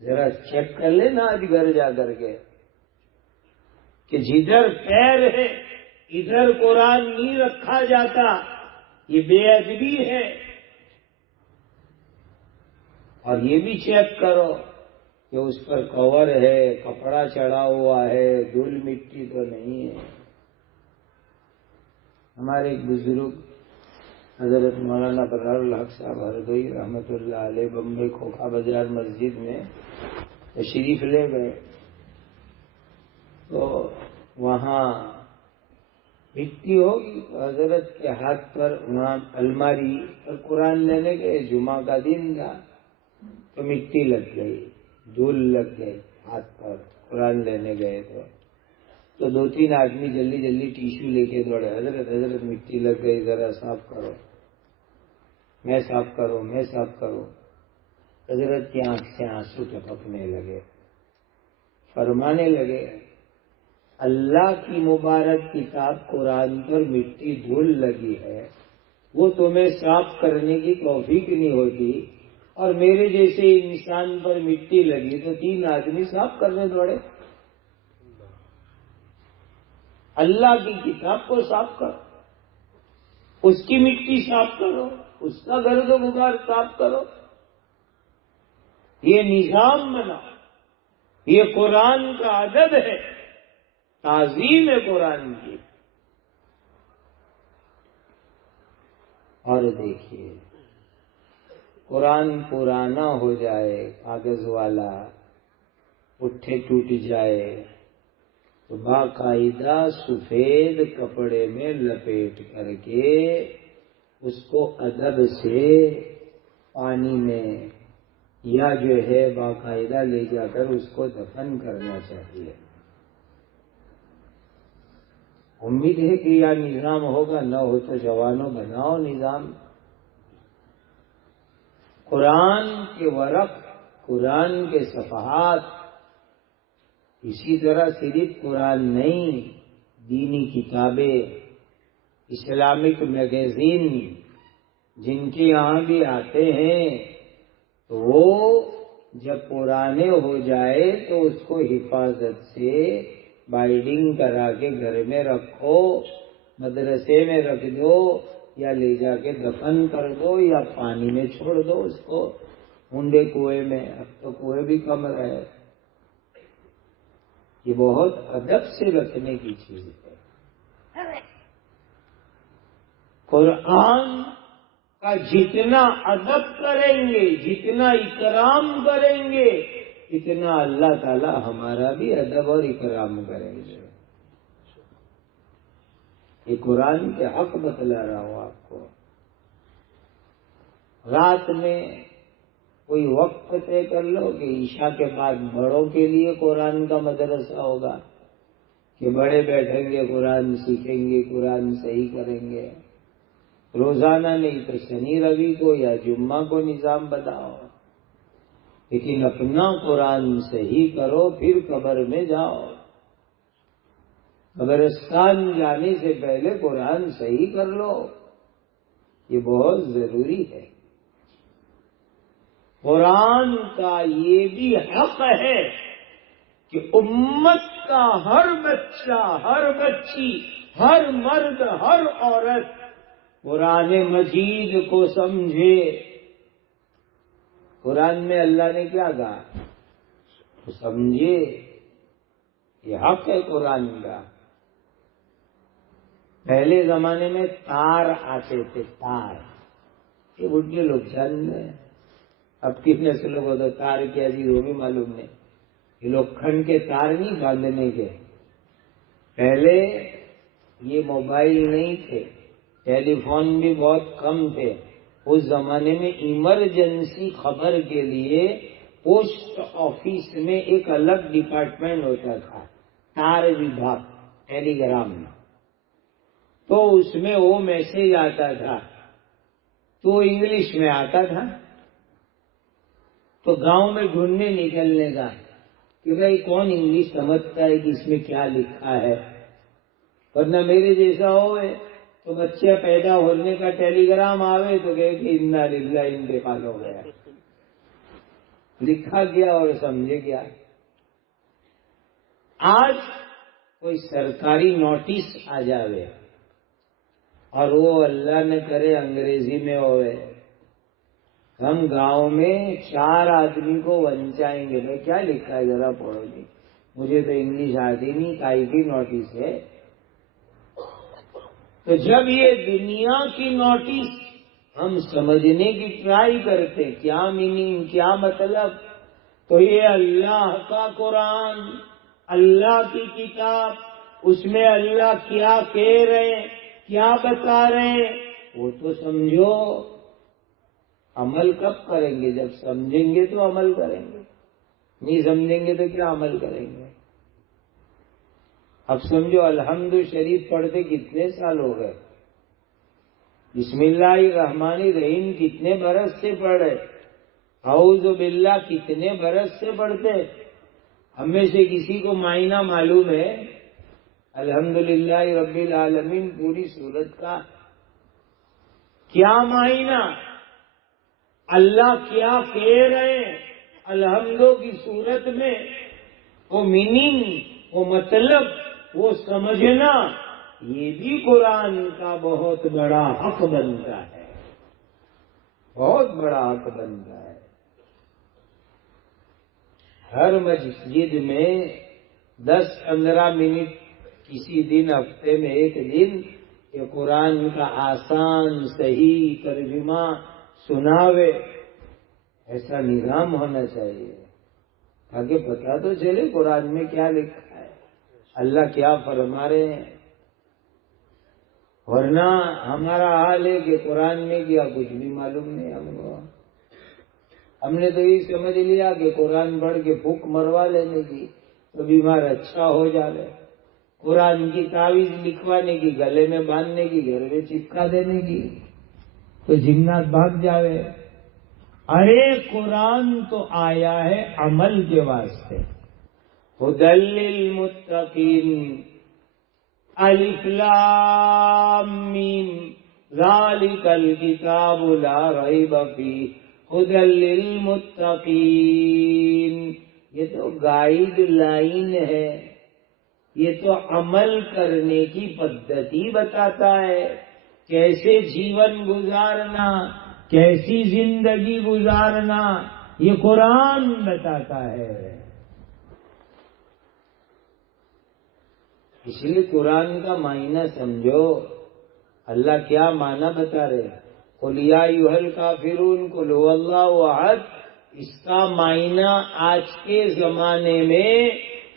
ذرا چیک کر لینا آج گھر جا کر کے کہ جدھر پیر ہے ادھر قرآن نہیں رکھا جاتا. یہ بے ادبی ہے. اور یہ بھی چیک کرو کہ اس پر کور ہے، کپڑا چڑھا ہوا ہے، دھول مٹی تو نہیں ہے. ہمارے ایک بزرگ حضرت مولانا برار الحق صاحب ہردوئی رحمۃ اللہ علیہ بمبئی کھوکھا بازار مسجد میں تشریف لے گئے تو وہاں مٹی ہوگی تو حضرت کے ہاتھ پر وہاں الماری پر قرآن لینے گئے. جمعہ کا دن تھا تو مٹی لگ گئی، دھول لگ گئی ہاتھ پر. قرآن لینے گئے تو 2-3 آدمی جلدی جلدی ٹیشو لے کے دوڑے، حضرت مٹی لگ گئی، ذرا صاف کرو. میں صاف کروں، میں صاف کروں. حضرت کی آنکھ سے آنسو ٹپکنے لگے. فرمانے لگے اللہ کی مبارک کتاب قرآن پر مٹی دھول لگی ہے، وہ تمہیں صاف کرنے کی توفیق نہیں ہوتی، اور میرے جیسے انسان پر مٹی لگی تو 3 آدمی صاف کرنے دوڑے. اللہ کی کتاب کو صاف کرو، اس کی مٹی صاف کرو، اس کا گرد و غبار صاف کرو. یہ نظام بنا، یہ قرآن کا ادب ہے، تعظیم ہے قرآن کی. اور دیکھیے قرآن پرانا ہو جائے، کاغذ والا پٹھے ٹوٹ جائے تو باقاعدہ سفید کپڑے میں لپیٹ کر کے اس کو ادب سے پانی میں یا جو ہے باقاعدہ لے جا کر اس کو دفن کرنا چاہیے. امید ہے کہ یہ نظام ہوگا، نہ ہو تو جوانوں بناؤ نظام. قرآن کے ورق، قرآن کے صفحات، اسی طرح صرف قرآن نہیں، دینی کتابیں، اسلامک میگزین جن کے یہاں بھی آتے ہیں تو وہ جب پرانے ہو جائے تو اس کو حفاظت سے بائنڈنگ کرا کے گھر میں رکھو، مدرسے میں رکھ دو، یا لے جا کے دفن کر دو، یا پانی میں چھوڑ دو اس کو، ہنڈے کنویں میں. اب تو کنویں بھی کم رہے. یہ بہت ادب سے رکھنے کی چیز ہے۔ قرآن کا جتنا ادب کریں گے، جتنا اکرام کریں گے، اتنا اللہ تعالی ہمارا بھی ادب اور اکرام کریں گے۔ یہ قرآن کے حق بتلا رہا ہوں آپ کو۔ رات میں کوئی وقت طے کر لو کہ عشاء کے بعد بڑوں کے لیے قرآن کا مدرسہ ہوگا، کہ بڑے بیٹھیں گے، قرآن سیکھیں گے، قرآن صحیح کریں گے۔ روزانہ نہیں تو شنی روی کو یا جمعہ کو نظام بتاؤ، لیکن اپنا قرآن صحیح کرو، پھر قبر میں جاؤ۔ قبرستان جانے سے پہلے قرآن صحیح کر لو، یہ بہت ضروری ہے۔ قرآن کا یہ بھی حق ہے کہ امت کا ہر بچہ، ہر بچی، ہر مرد، ہر عورت قرآن مجید کو سمجھے۔ قرآن میں اللہ نے کیا کہا؟ تو سمجھے، یہ حق ہے قرآن کا۔ پہلے زمانے میں تار آتے تھے، تار، یہ بڈھے لوگ جانتے ہیں، اب کی نسلوں کو تو تار کیا چیز وہ بھی معلوم نہیں۔ یہ لوگ کھنڈ کے تار نہیں باندھنے کے۔ پہلے یہ موبائل نہیں تھے، ٹیلی فون بھی بہت کم تھے۔ اس زمانے میں ایمرجنسی خبر کے لیے پوسٹ آفس میں ایک الگ ڈپارٹمنٹ ہوتا تھا، تار وبھاگ، ٹیلی گرام میں۔ تو اس میں وہ میسج آتا تھا تو انگلش میں آتا تھا، تو گاؤں میں ڈھونڈنے نکلنے کا کہ بھائی کون انگلش سمجھتا ہے کہ اس میں کیا لکھا ہے، ورنہ میرے جیسا ہوئے تو بچہ پیدا ہونے کا ٹیلی گرام آوے تو کہے کہ انا للہ انتقال ہو گیا، لکھا گیا اور سمجھے گیا۔ آج کوئی سرکاری نوٹس آ جاوے اور وہ اللہ نہ کرے انگریزی میں ہوئے، ہم گاؤں میں 4 آدمی کو ونچائیں گے، بھائی کیا لکھا ہے ذرا پڑھو جی، مجھے تو انگلش آتی نہیں، کائی کی نوٹس ہے۔ تو جب یہ دنیا کی نوٹس ہم سمجھنے کی ٹرائی کرتے، کیا میننگ، کیا مطلب، تو یہ اللہ کا قرآن، اللہ کی کتاب، اس میں اللہ کیا کہہ رہے ہیں، کیا بتا رہے ہیں، وہ تو سمجھو۔ عمل کب کریں گے؟ جب سمجھیں گے تو عمل کریں گے، نہیں سمجھیں گے تو کیا عمل کریں گے؟ اب سمجھو، الحمد شریف پڑھتے کتنے سال ہو گئے، بسم اللہ الرحمن الرحیم کتنے برس سے پڑھے، اعوذ باللہ کتنے برس سے پڑھتے؟ ہم میں سے کسی کو معنی معلوم ہے؟ الحمدللہ رب العالمین پوری سورت کا کیا معنی، اللہ کیا کہہ رہے ہیں الحمدو کی صورت میں، وہ میننگ، وہ مطلب، وہ سمجھنا، یہ بھی قرآن کا بہت بڑا حق بنتا ہے، بہت بڑا حق بنتا ہے۔ ہر مسجد میں 10-15 منٹ کسی دن، ہفتے میں ایک دن، یہ قرآن کا آسان صحیح ترجمہ سناوے، ایسا نظام ہونا چاہیے تاکہ پتہ تو چلے قرآن میں کیا لکھا ہے، اللہ کیا فرما رہے ہیں۔ ورنہ ہمارا حال ہے کہ قرآن میں کیا کچھ بھی معلوم نہیں ہم کو، ہم نے تو یہ سمجھ لیا کہ قرآن پڑھ کے پھوک مروا لینے کی تو بیمار اچھا ہو جائے، قرآن کی تعویذ لکھوانے کی، گلے میں باندھنے کی، گھر میں چپکا دینے کی تو جنات بھاگ جاوے۔ ارے قرآن تو آیا ہے عمل کے واسطے، ھدی للمتقین، الف لام میم، ذالک الکتاب لا ریب فیہ ھدی للمتقین، یہ تو گائیڈ لائن ہے، یہ تو عمل کرنے کی پدھتی بتاتا ہے، کیسے جیون گزارنا، کیسی زندگی گزارنا، یہ قرآن بتاتا ہے۔ اس لیے قرآن کا معنی سمجھو. اللہ کیا معنی بتا رہے؟ قل یا ایھا الکافرون قل ھو اللہ احد. اس کا معنی آج کے زمانے میں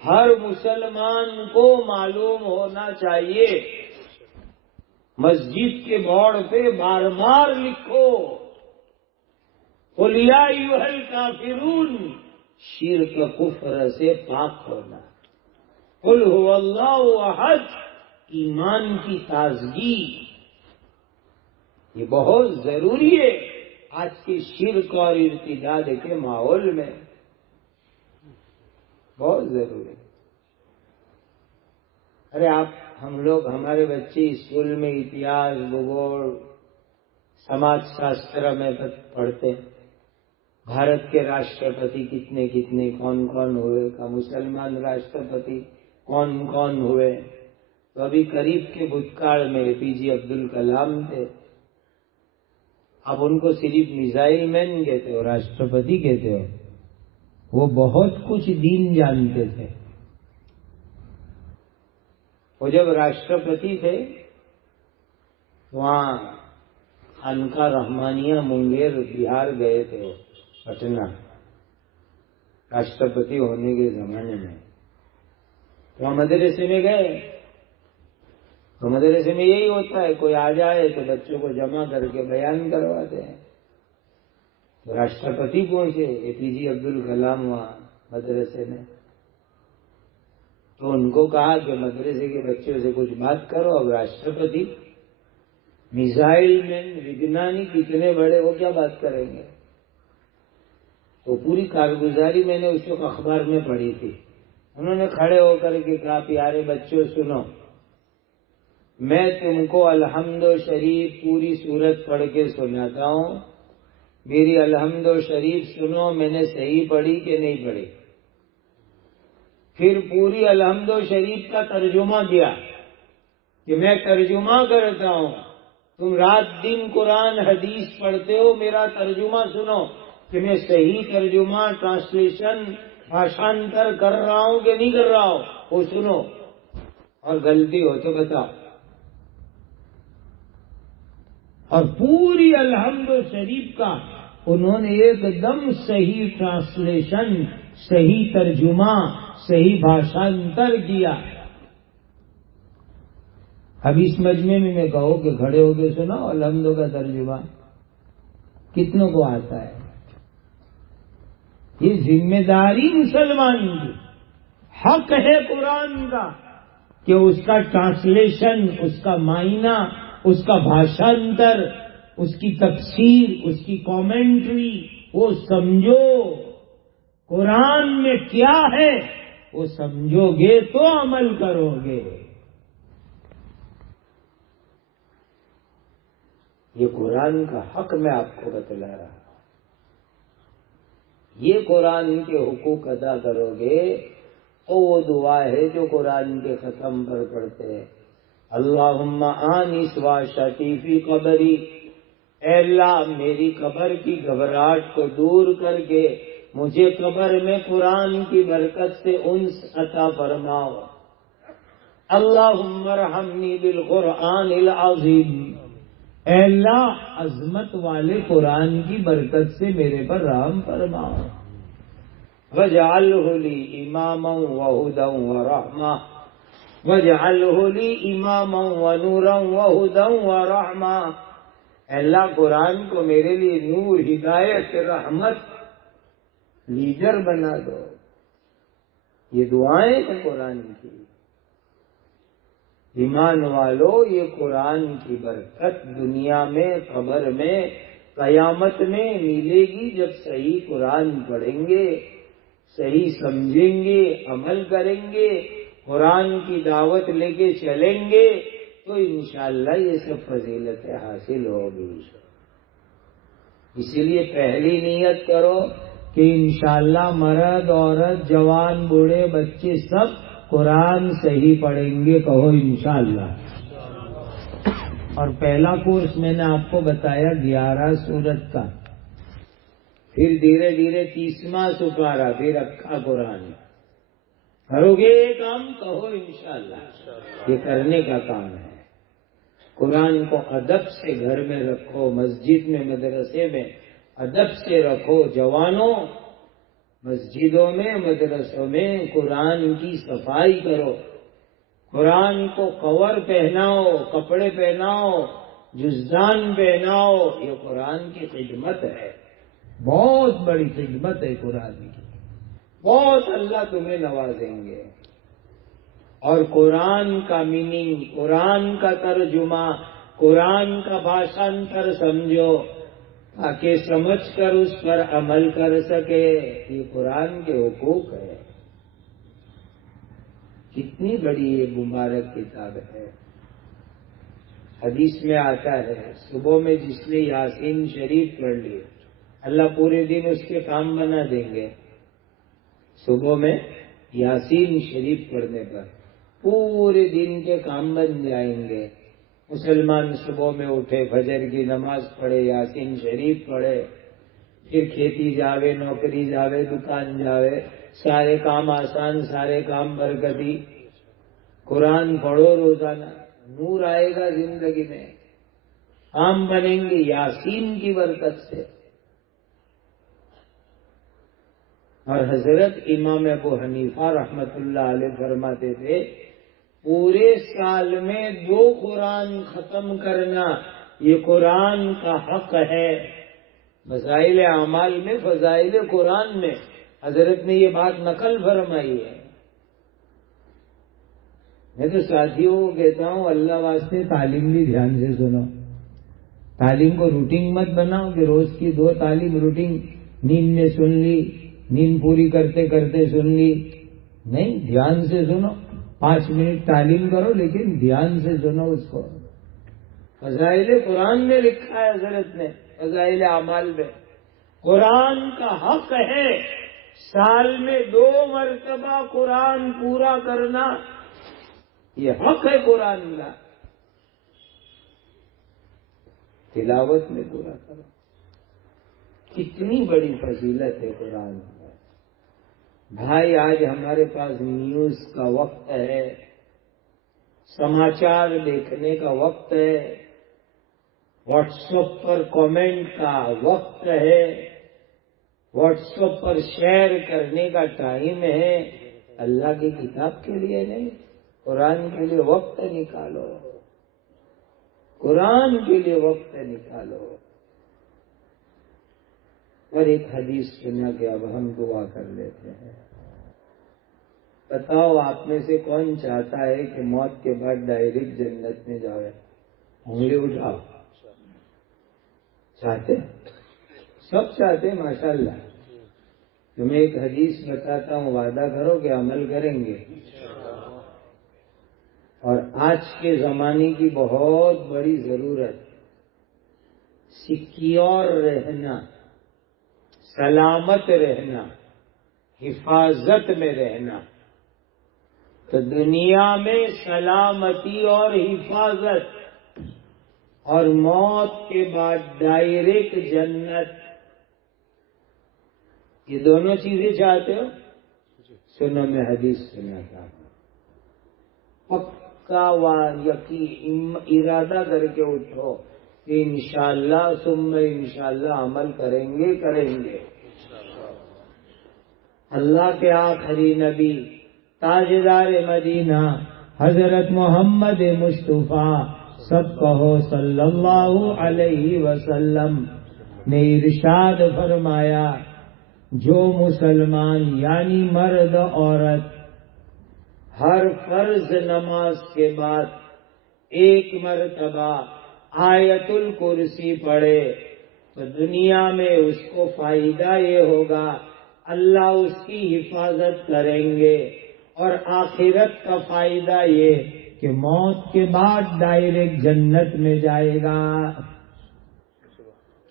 ہر مسلمان کو معلوم ہونا چاہیے. مسجد کے بورڈ پہ بار بار لکھو قل یا ایھا الکافرون. شرک کفر سے پاک ہونا. قل ھو اللہ احد، ایمان کی تازگی. یہ بہت ضروری ہے آج کے شرک اور ارتداد کے ماحول میں. بہت ضروری ہے. ارے ہم لوگ ہمارے بچے اسکول میں اتہاس، بھگول، سماج شاستر میں پڑھتے ہیں. بھارت کے راشٹرپتی کتنے کتنے کون کون ہوئے کا، مسلمان راشٹرپتی کون کون ہوئے. تو ابھی قریب کے بھوتکال میں APJ عبد الکلام تھے. اب ان کو صرف میزائل مین کہتے ہو، راشٹرپتی کہتے ہو. وہ بہت کچھ دین جانتے تھے. وہ جب راشٹرپتی تھے وہاں خانقاہ رحمانیہ منگیر بہار گئے تھے، پٹنہ، راشٹرپتی ہونے کے زمانے میں. وہاں مدرسے میں گئے تو مدرسے میں یہی ہوتا ہے، کوئی آ جائے تو بچوں کو جمع کر کے بیان کرواتے ہیں. تو راشٹرپتی پہنچے APJ عبد الکلام وہاں مدرسے میں. تو ان کو کہا کہ مدرسے کے بچوں سے کچھ بات کرو. اب راشٹرپتی میزائل مین وگنانی کتنے بڑے، وہ کیا بات کریں گے. تو پوری کارگزاری میں نے اس وقت اخبار میں پڑھی تھی. انہوں نے کھڑے ہو کر کے کہا پیارے بچوں سنو، میں تم کو الحمد شریف پوری سورت پڑھ کے سناتا ہوں. میری الحمد شریف سنو، میں نے صحیح پڑھی کہ نہیں پڑھی. پھر پوری الحمد شریف کا ترجمہ دیا کہ میں ترجمہ کرتا ہوں، تم رات دن قرآن حدیث پڑھتے ہو، میرا ترجمہ سنو کہ میں صحیح ترجمہ، ٹرانسلیشن، بھاشانتر کر رہا ہوں کہ نہیں کر رہا ہوں، وہ سنو، اور غلطی ہو تو بتاؤ. اور پوری الحمد شریف کا انہوں نے ایک دم صحیح ٹرانسلیشن، صحیح ترجمہ، صحیح بھاشانتر کیا. اب اس مجمع میں میں کہوں کہ کھڑے ہو کے سنا الحمد کا ترجمہ، کتنوں کو آتا ہے؟ یہ ذمہ داری مسلمان کی، حق ہے قرآن کا کہ اس کا ٹرانسلیشن، اس کا معنی، اس کا بھاشانتر، اس کی تفسیر، اس کی کامنٹری وہ سمجھو. قرآن میں کیا ہے وہ سمجھو گے تو عمل کرو گے. یہ قرآن کا حق میں آپ کو بتلا رہا ہوں. یہ قرآن کے حقوق ادا کرو گے تو وہ دعا ہے جو قرآن کے ختم پر پڑھتے ہیں. اللہم آنس وحشتی فی قبری، اے اللہ میری قبر کی گھبراہٹ کو دور کر کے مجھے قبر میں قرآن کی برکت سے انس عطا فرماؤ. اللہم ارحمنی بالقرآن العظیم، اے اللہ عظمت والے قرآن کی برکت سے میرے پر رحم فرماؤ. وَاجْعَلْهُ لِي إِمَامًا وَهُدًى وَرَحْمَةً، وَاجْعَلْهُ لِي إِمَامًا وَنُورًا وَهُدًى وَرَحْمَةً. اے اللہ قرآن کو میرے لیے نور، ہدایت، رحمت، لیڈر بنا دو. یہ دعائیں ہیں قرآن کی. ایمان والو، یہ قرآن کی برکت دنیا میں، قبر میں، قیامت میں ملے گی جب صحیح قرآن پڑھیں گے، صحیح سمجھیں گے، عمل کریں گے، قرآن کی دعوت لے کے چلیں گے تو انشاءاللہ یہ سب فضیلتیں حاصل ہوگی. اسی لیے پہلی نیت کرو کہ انشاءاللہ مرد، عورت، جوان، بوڑھے، بچے سب قرآن صحیح پڑھیں گے. کہو انشاءاللہ. اور پہلا کورس میں نے آپ کو بتایا 11 سورت کا، پھر دھیرے دھیرے 30واں سپارہ، پھر اکھا قرآن. کرو گے یہ کام؟ کہو انشاءاللہ، یہ کرنے کا کام ہے۔ قرآن کو ادب سے گھر میں رکھو، مسجد میں مدرسے میں ادب سے رکھو۔ جوانوں، مسجدوں میں مدرسوں میں قرآن کی صفائی کرو، قرآن کو کور پہناؤ، کپڑے پہناؤ، جزدان پہناؤ۔ یہ قرآن کی خدمت ہے، بہت بڑی خدمت ہے قرآن کی، بہت اللہ تمہیں نوازیں گے۔ اور قرآن کا میننگ، قرآن کا ترجمہ، قرآن کا بھاشانتر سمجھو تاکہ سمجھ کر اس پر عمل کر سکے۔ یہ قرآن کے حقوق ہے۔ کتنی بڑی یہ مبارک کتاب ہے۔ حدیث میں آتا ہے صبح میں جس نے یاسین شریف پڑھ لی اللہ پورے دن اس کے کام بنا دیں گے۔ صبح میں یاسین شریف پڑھنے پر پورے دن کے کام بن جائیں گے۔ مسلمان صبح میں اٹھے، فجر کی نماز پڑھے، یاسین شریف پڑھے، پھر کھیتی جاوے، نوکری جاوے، دکان جاوے، سارے کام آسان، سارے کام برکتی۔ قرآن پڑھو روزانہ، نور آئے گا زندگی میں، کام بنیں گے یاسین کی برکت سے۔ اور حضرت امام ابو حنیفہ رحمت اللہ علیہ فرماتے تھے پورے سال میں 2 قرآن ختم کرنا یہ قرآن کا حق ہے۔ فضائل اعمال میں، فضائل قرآن میں حضرت نے یہ بات نقل فرمائی ہے۔ میں تو ساتھیوں کو کہتا ہوں اللہ واسطے تعلیم بھی دھیان سے سنو، تعلیم کو روٹین مت بناؤ کہ روز کی 2 تعلیم روٹین، نیند میں سن لی، نیند پوری کرتے کرتے سن لی، نہیں، دھیان سے سنو۔ 5 منٹ تعلیم کرو لیکن دھیان سے سنو اس کو۔ فضائل قرآن میں لکھا ہے حضرت نے، فضائل اعمال میں قرآن کا حق ہے سال میں 2 مرتبہ قرآن پورا کرنا، یہ حق ہے قرآن کا۔ تلاوت میں پورا کرو، کتنی بڑی فضیلت ہے قرآن میں۔ بھائی آج ہمارے پاس نیوز کا وقت ہے، سماچار دیکھنے کا وقت ہے، واٹس ایپ پر کامنٹ کا وقت ہے، واٹس ایپ پر شیئر کرنے کا ٹائم ہے، اللہ کی کتاب کے لیے نہیں، قرآن کے لیے وقت نکالو، قرآن کے لیے وقت نکالو۔ اور ایک حدیث سنا کہ اب ہم دعا کر لیتے ہیں۔ بتاؤ آپ میں سے کون چاہتا ہے کہ موت کے بعد ڈائریکٹ جنت میں جاوے؟ انگلی اٹھاؤ۔ چاہتے؟ سب چاہتے ہیں ماشاءاللہ۔ تمہیں ایک حدیث بتاتا ہوں، وعدہ کرو کہ عمل کریں گے۔ اور آج کے زمانے کی بہت بڑی ضرورت، سیکیور رہنا، سلامت رہنا، حفاظت میں رہنا۔ تو دنیا میں سلامتی اور حفاظت، اور موت کے بعد ڈائریکٹ جنت، یہ دونوں چیزیں چاہتے ہو؟ سنو میں حدیث سناتا ہوں، پکا یقین ارادہ کر کے اٹھو کہ انشاءاللہ ثم انشاءاللہ عمل کریں گے۔ اللہ کے آخری نبی تاجدار مدینہ حضرت محمد مصطفیٰ سب کہو صلی اللہ علیہ وسلم نے ارشاد فرمایا، جو مسلمان یعنی مرد عورت ہر فرض نماز کے بعد 1 مرتبہ آیت الکرسی پڑھے تو دنیا میں اس کو فائدہ یہ ہوگا اللہ اس کی حفاظت کریں گے، اور آخرت کا فائدہ یہ کہ موت کے بعد ڈائریکٹ جنت میں جائے گا۔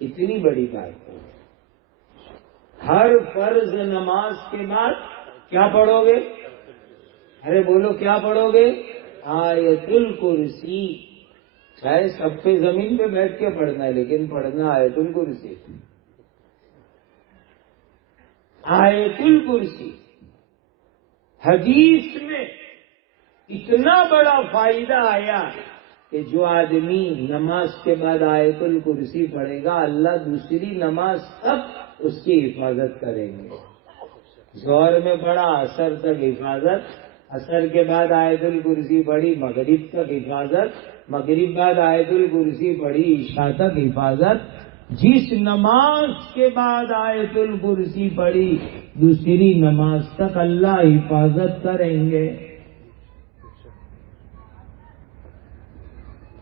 کتنی بڑی بات ہے۔ ہر فرض نماز کے بعد کیا پڑھو گے؟ ارے بولو کیا پڑھو گے؟ آیت الکرسی۔ چاہے سب پہ زمین پہ بیٹھ کے پڑھنا ہے لیکن پڑھنا آیت الکرسی۔ آیت الکرسی حدیث میں اتنا بڑا فائدہ آیا کہ جو آدمی نماز کے بعد آیت الکرسی پڑھے گا اللہ دوسری نماز تک اس کی حفاظت کریں گے. ظہر میں پڑھا عصر تک حفاظت، عصر کے بعد آیت الکرسی پڑھی مغرب تک حفاظت، مغرب بعد آیت الکرسی پڑھی عشاء تک حفاظت. جس نماز کے بعد آیت الکرسی پڑھی دوسری نماز تک اللہ حفاظت کریں گے.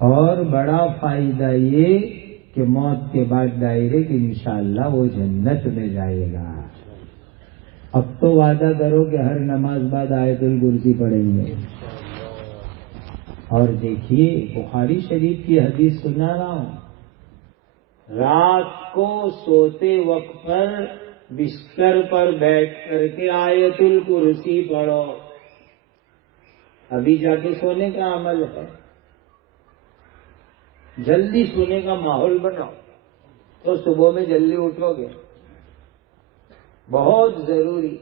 اور بڑا فائدہ یہ کہ موت کے بعد ڈائریکٹ انشاءاللہ وہ جنت میں جائے گا. اب تو وعدہ کرو کہ ہر نماز بعد آیت الکرسی پڑھیں گے. اور دیکھیے بخاری شریف کی حدیث سنا رہا ہوں، رات کو سوتے وقت پر بستر پر بیٹھ کر کے آیت الکرسی پڑھو. ابھی جا کے سونے کا عمل ہے، جلدی سونے کا ماحول بناؤ تو صبح میں جلدی اٹھو گے. بہت ضروری.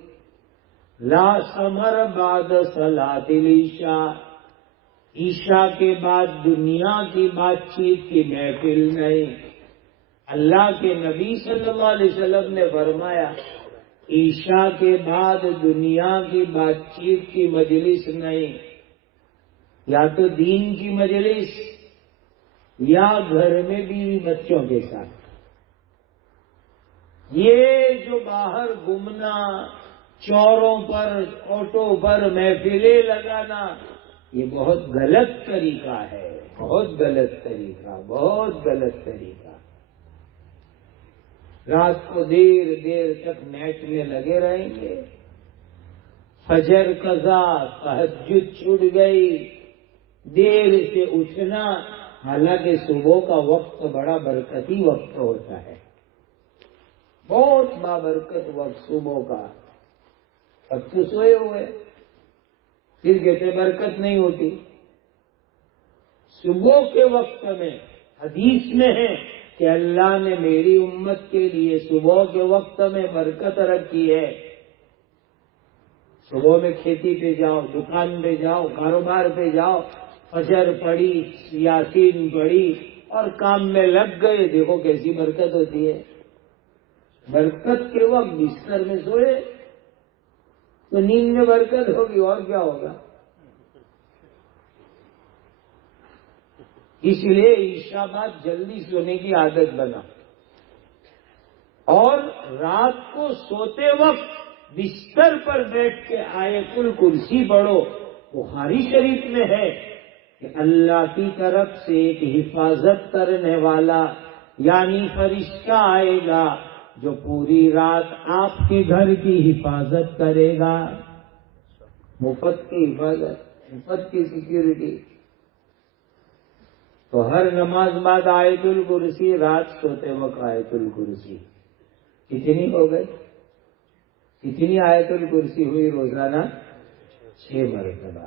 لا سمر بعد صلاۃ العشاء، عشاء کے بعد دنیا کی بات چیت کی محفل نہیں. اللہ کے نبی صلی اللہ علیہ وسلم نے فرمایا عشاء کے بعد دنیا کی بات چیت کی مجلس نہیں. یا تو دین کی مجلس یا گھر میں بیوی بچوں کے ساتھ. یہ جو باہر گھومنا، چوروں پر آٹو پر محفلیں لگانا، یہ بہت غلط طریقہ ہے، بہت غلط طریقہ، بہت غلط طریقہ. رات کو دیر دیر تک نیٹ میں لگے رہیں گے، فجر قضا، تہجد چھوٹ گئی، دیر سے اٹھنا. حالانکہ صبح کا وقت بڑا برکتی وقت ہوتا ہے، بہت بابرکت وقت صبح کا. اب تو سوئے ہوئے، پھر کہتے برکت نہیں ہوتی. صبح کے وقت میں حدیث میں ہے کہ اللہ نے میری امت کے لیے صبح کے وقت میں برکت رکھی ہے. صبح میں کھیتی پہ جاؤ، دکان پہ جاؤ، کاروبار پہ جاؤ، فجر پڑھی، یاسین پڑھی اور کام میں لگ گئے. دیکھو کیسی برکت ہوتی ہے. برکت کے وقت بستر میں سوئے تو نیند میں برکت ہوگی، اور کیا ہوگا. اس لیے عشاء بعد جلدی سونے کی عادت بنا. اور رات کو سوتے وقت بستر پر بیٹھ کے آیت الکرسی پڑھو. بخاری شریف میں ہے کہ اللہ کی طرف سے ایک حفاظت کرنے والا یعنی فرشتہ آئے گا جو پوری رات آپ کے گھر کی حفاظت کرے گا. مفت کی حفاظت، مفت کی سیکیورٹی. تو ہر نماز بعد آیت الکرسی، رات سوتے وقت آیت الکرسی. کتنی ہو گئی؟ کتنی آیت الکرسی ہوئی روزانہ؟ 6 مرتبہ.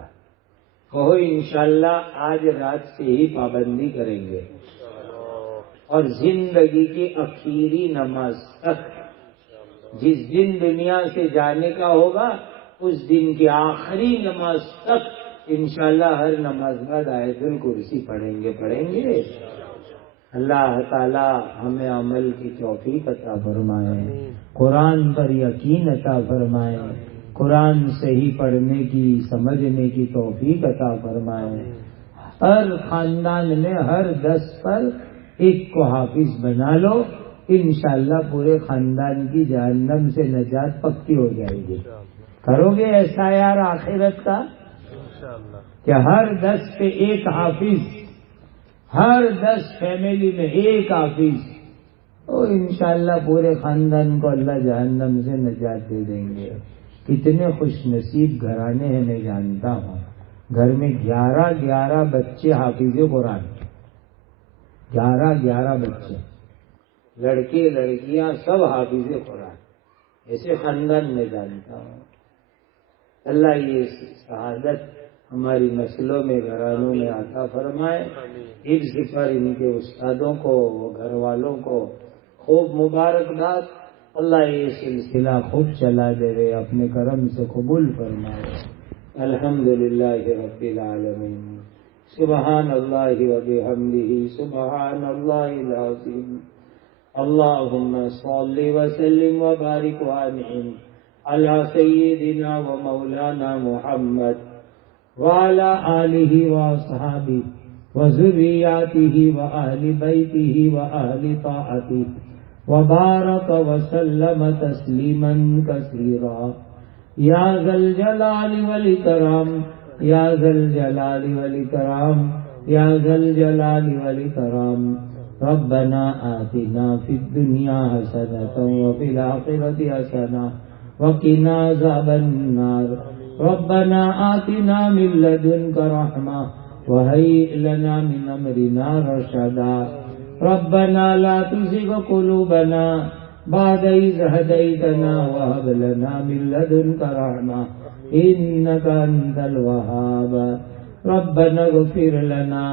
کہو انشاءاللہ آج رات سے ہی پابندی کریں گے، اور زندگی کی آخری نماز تک، جس دن دنیا سے جانے کا ہوگا اس دن کی آخری نماز تک انشاءاللہ ہر نماز بعد آیت الکرسی پڑھیں گے. اللہ تعالی ہمیں عمل کی توفیق عطا فرمائے، قرآن پر یقین عطا فرمائے، قرآن صحیح پڑھنے کی، سمجھنے کی توفیق عطا فرمائے. ہر خاندان میں ہر 10 پر ایک کو حافظ بنا لو، انشاءاللہ پورے خاندان کی جہنم سے نجات پکی ہو جائے گی. کرو گے ایسا یار آخرت کا کہ ہر 10 پہ ایک حافظ، ہر 10 فیملی میں ایک حافظ، اور انشاءاللہ پورے خاندان کو اللہ جہنم سے نجات دے دیں گے. کتنے خوش نصیب گھرانے ہیں. میں جانتا ہوں گھر میں 11 بچے حافظ قرآن، 11 بچے، لڑکے لڑکیاں سب حافظ قرآن. ایسے خاندان میں جانتا ہوں. اللہ یہ سعادت ہماری نسلوں میں، گھرانوں میں عطا فرمائے. حفظ پر ان کے استادوں کو، گھر والوں کو خوب مبارکباد. اللہ یہ سلسلہ خوب چلا دے رہے، اپنے کرم سے قبول فرمائے۔ الحمدللہ رب العالمین، سبحان اللہ و بحمدہ، سبحان اللہ العظیم۔ اللہم صل وسلم وبارک وانعم علی سیدنا و مولانا محمد وعلی آلہ واصحابہ وذریاتہ وآل بیتہ وآل طاعتہ وبارک وسلم تسلیما کثیرا۔ یا ذا الجلال والاکرام، یا ذا الجلال والاکرام، یا ذا الجلال والاکرام۔ ربنا آتنا فی الدنیا حسنۃ وفی الآخرۃ حسنۃ وقنا عذاب النار۔ ربنا آتنا من لدنک رحمۃ وہیئ لنا من امرنا رشدا۔ ربنا لا تزغ قلوبنا بعد إذ هديتنا وهب لنا من لدنك رحمة إنك أنت الوهاب۔ ربنا اغفر لنا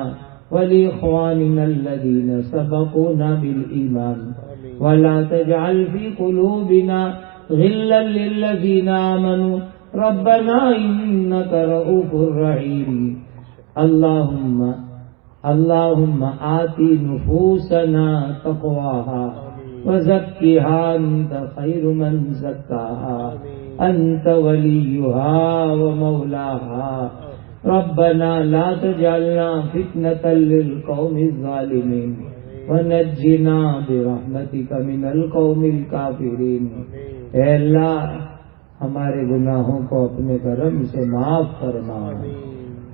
ولإخواننا الذين سبقونا بالإيمان ولا تجعل في قلوبنا غلا للذين آمنوا ربنا إنك رؤوف رحيم۔ اللهم آت نفوسنا تقواها وزكها أنت خير من زكاها أنت وليها ومولاها۔ ربنا لا تجعلنا فتنة للقوم الظالمين ونجنا برحمتك من القوم الكافرين۔ اے اللہ ہمارے گناہوں کو اپنے کرم سے معاف فرما،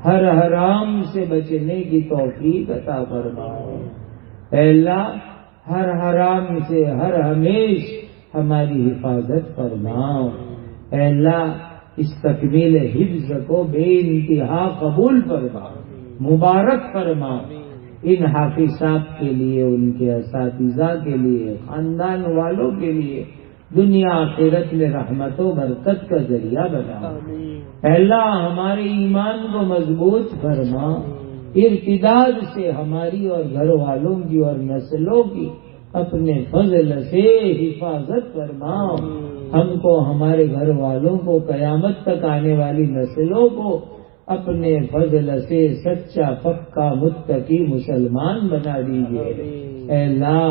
ہر حرام سے بچنے کی توفیق عطا فرما۔ اے اللہ ہر حرام سے ہر ہمیش ہماری حفاظت فرماؤ۔ اے اللہ اس تکمیل حفظ کو بے انتہا قبول فرما، مبارک فرما۔ ان حافظ صاحب کے لیے، ان کے اساتذہ کے لیے، خاندان والوں کے لیے دنیا آخرت میں رحمت و برکت کا ذریعہ بنا۔ اے اللہ ہمارے ایمان کو مضبوط فرما، ارتداد سے ہماری اور گھر والوں کی اور نسلوں کی اپنے فضل سے حفاظت فرماؤ۔ ہم کو، ہمارے گھر والوں کو، قیامت تک آنے والی نسلوں کو اپنے فضل سے سچا پکا متقی مسلمان بنا دیجیے۔ اے اللہ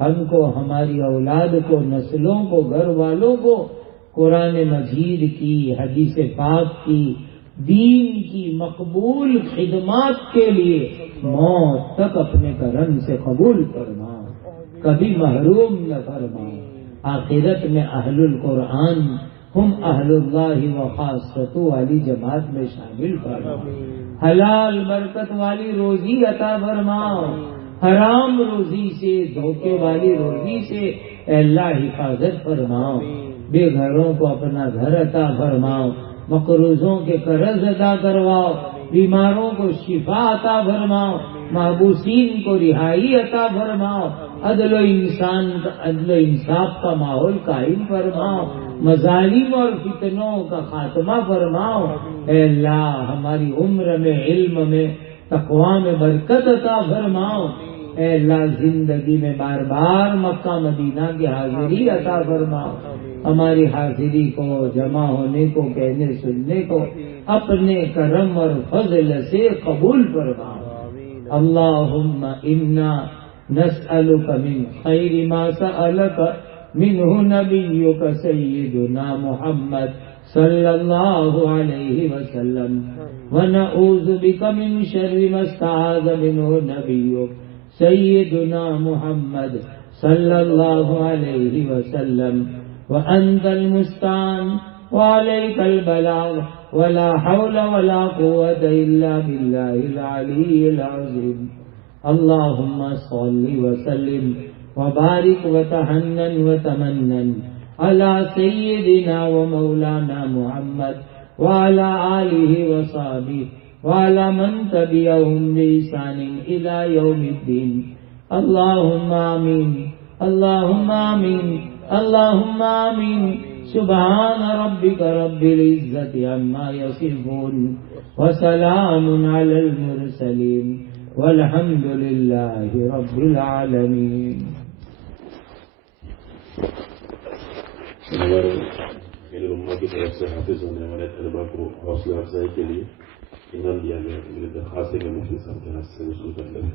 ہم کو، ہماری اولاد کو، نسلوں کو، گھر والوں کو قرآن مجید کی، حدیث پاک کی، دین کی مقبول خدمات کے لیے موت تک اپنے کرم سے قبول فرما، کبھی محروم نہ فرما۔ آخرت میں اہل القرآن ہم اہل اللہ و خاصۃ والی جماعت میں شامل فرما۔ حلال برکت والی روزی عطا فرماؤ، حرام روزی سے، دھوکے والی روزی سے اے اللہ حفاظت فرماؤ۔ بے گھروں کو اپنا گھر عطا فرماؤ، مقروضوں کے قرض ادا کرواؤ، بیماروں کو شفا عطا فرماؤ، محبوسین کو رہائی عطا فرماؤ، عدل و انصاف کا ماحول قائم فرماؤ، مظالم اور فتنوں کا خاتمہ فرماؤ۔ اے اللہ ہماری عمر میں، علم میں، تقوی میں برکت عطا فرماؤ۔ اے اللہ زندگی میں بار بار مکہ مدینہ کی حاضری عطا فرماؤ۔ ہماری حاضری کو، جمع ہونے کو، کہنے سننے کو اپنے کرم اور فضل سے قبول فرماؤ۔ اللہم انا نسألک من خیر ما سألک منہ نبیک سیدنا محمد صلی اللہ علیہ وسلم ونعوذ بک من شر ما استعاذ منہ نبیک سیدنا محمد صلی اللہ علیہ وسلم وأنت المستعان وعليك البلاغ ولا حول ولا قوة إلا بالله العلي العظيم۔ اللهم صل وسلم وبارك وتحنن وتمنن على سيدنا ومولانا محمد وعلى آله وصحبه وعلى من تبعهم بإحسان إلى يوم الدين۔ اللهم آمين، اللهم آمين، اللهم آمين۔ سبحان ربك رب العزة عما يصفون وسلام على المرسلين والحمد لله رب العالمين۔ میرے امہ کی طرف سے حافظ ہونے والے طلبا کو حوصلہ افزائی کے لیے انعام دیا گیا. میری درخواست ہے کہ مفتی صاحب کے ہاتھ سے وصول کر لیں.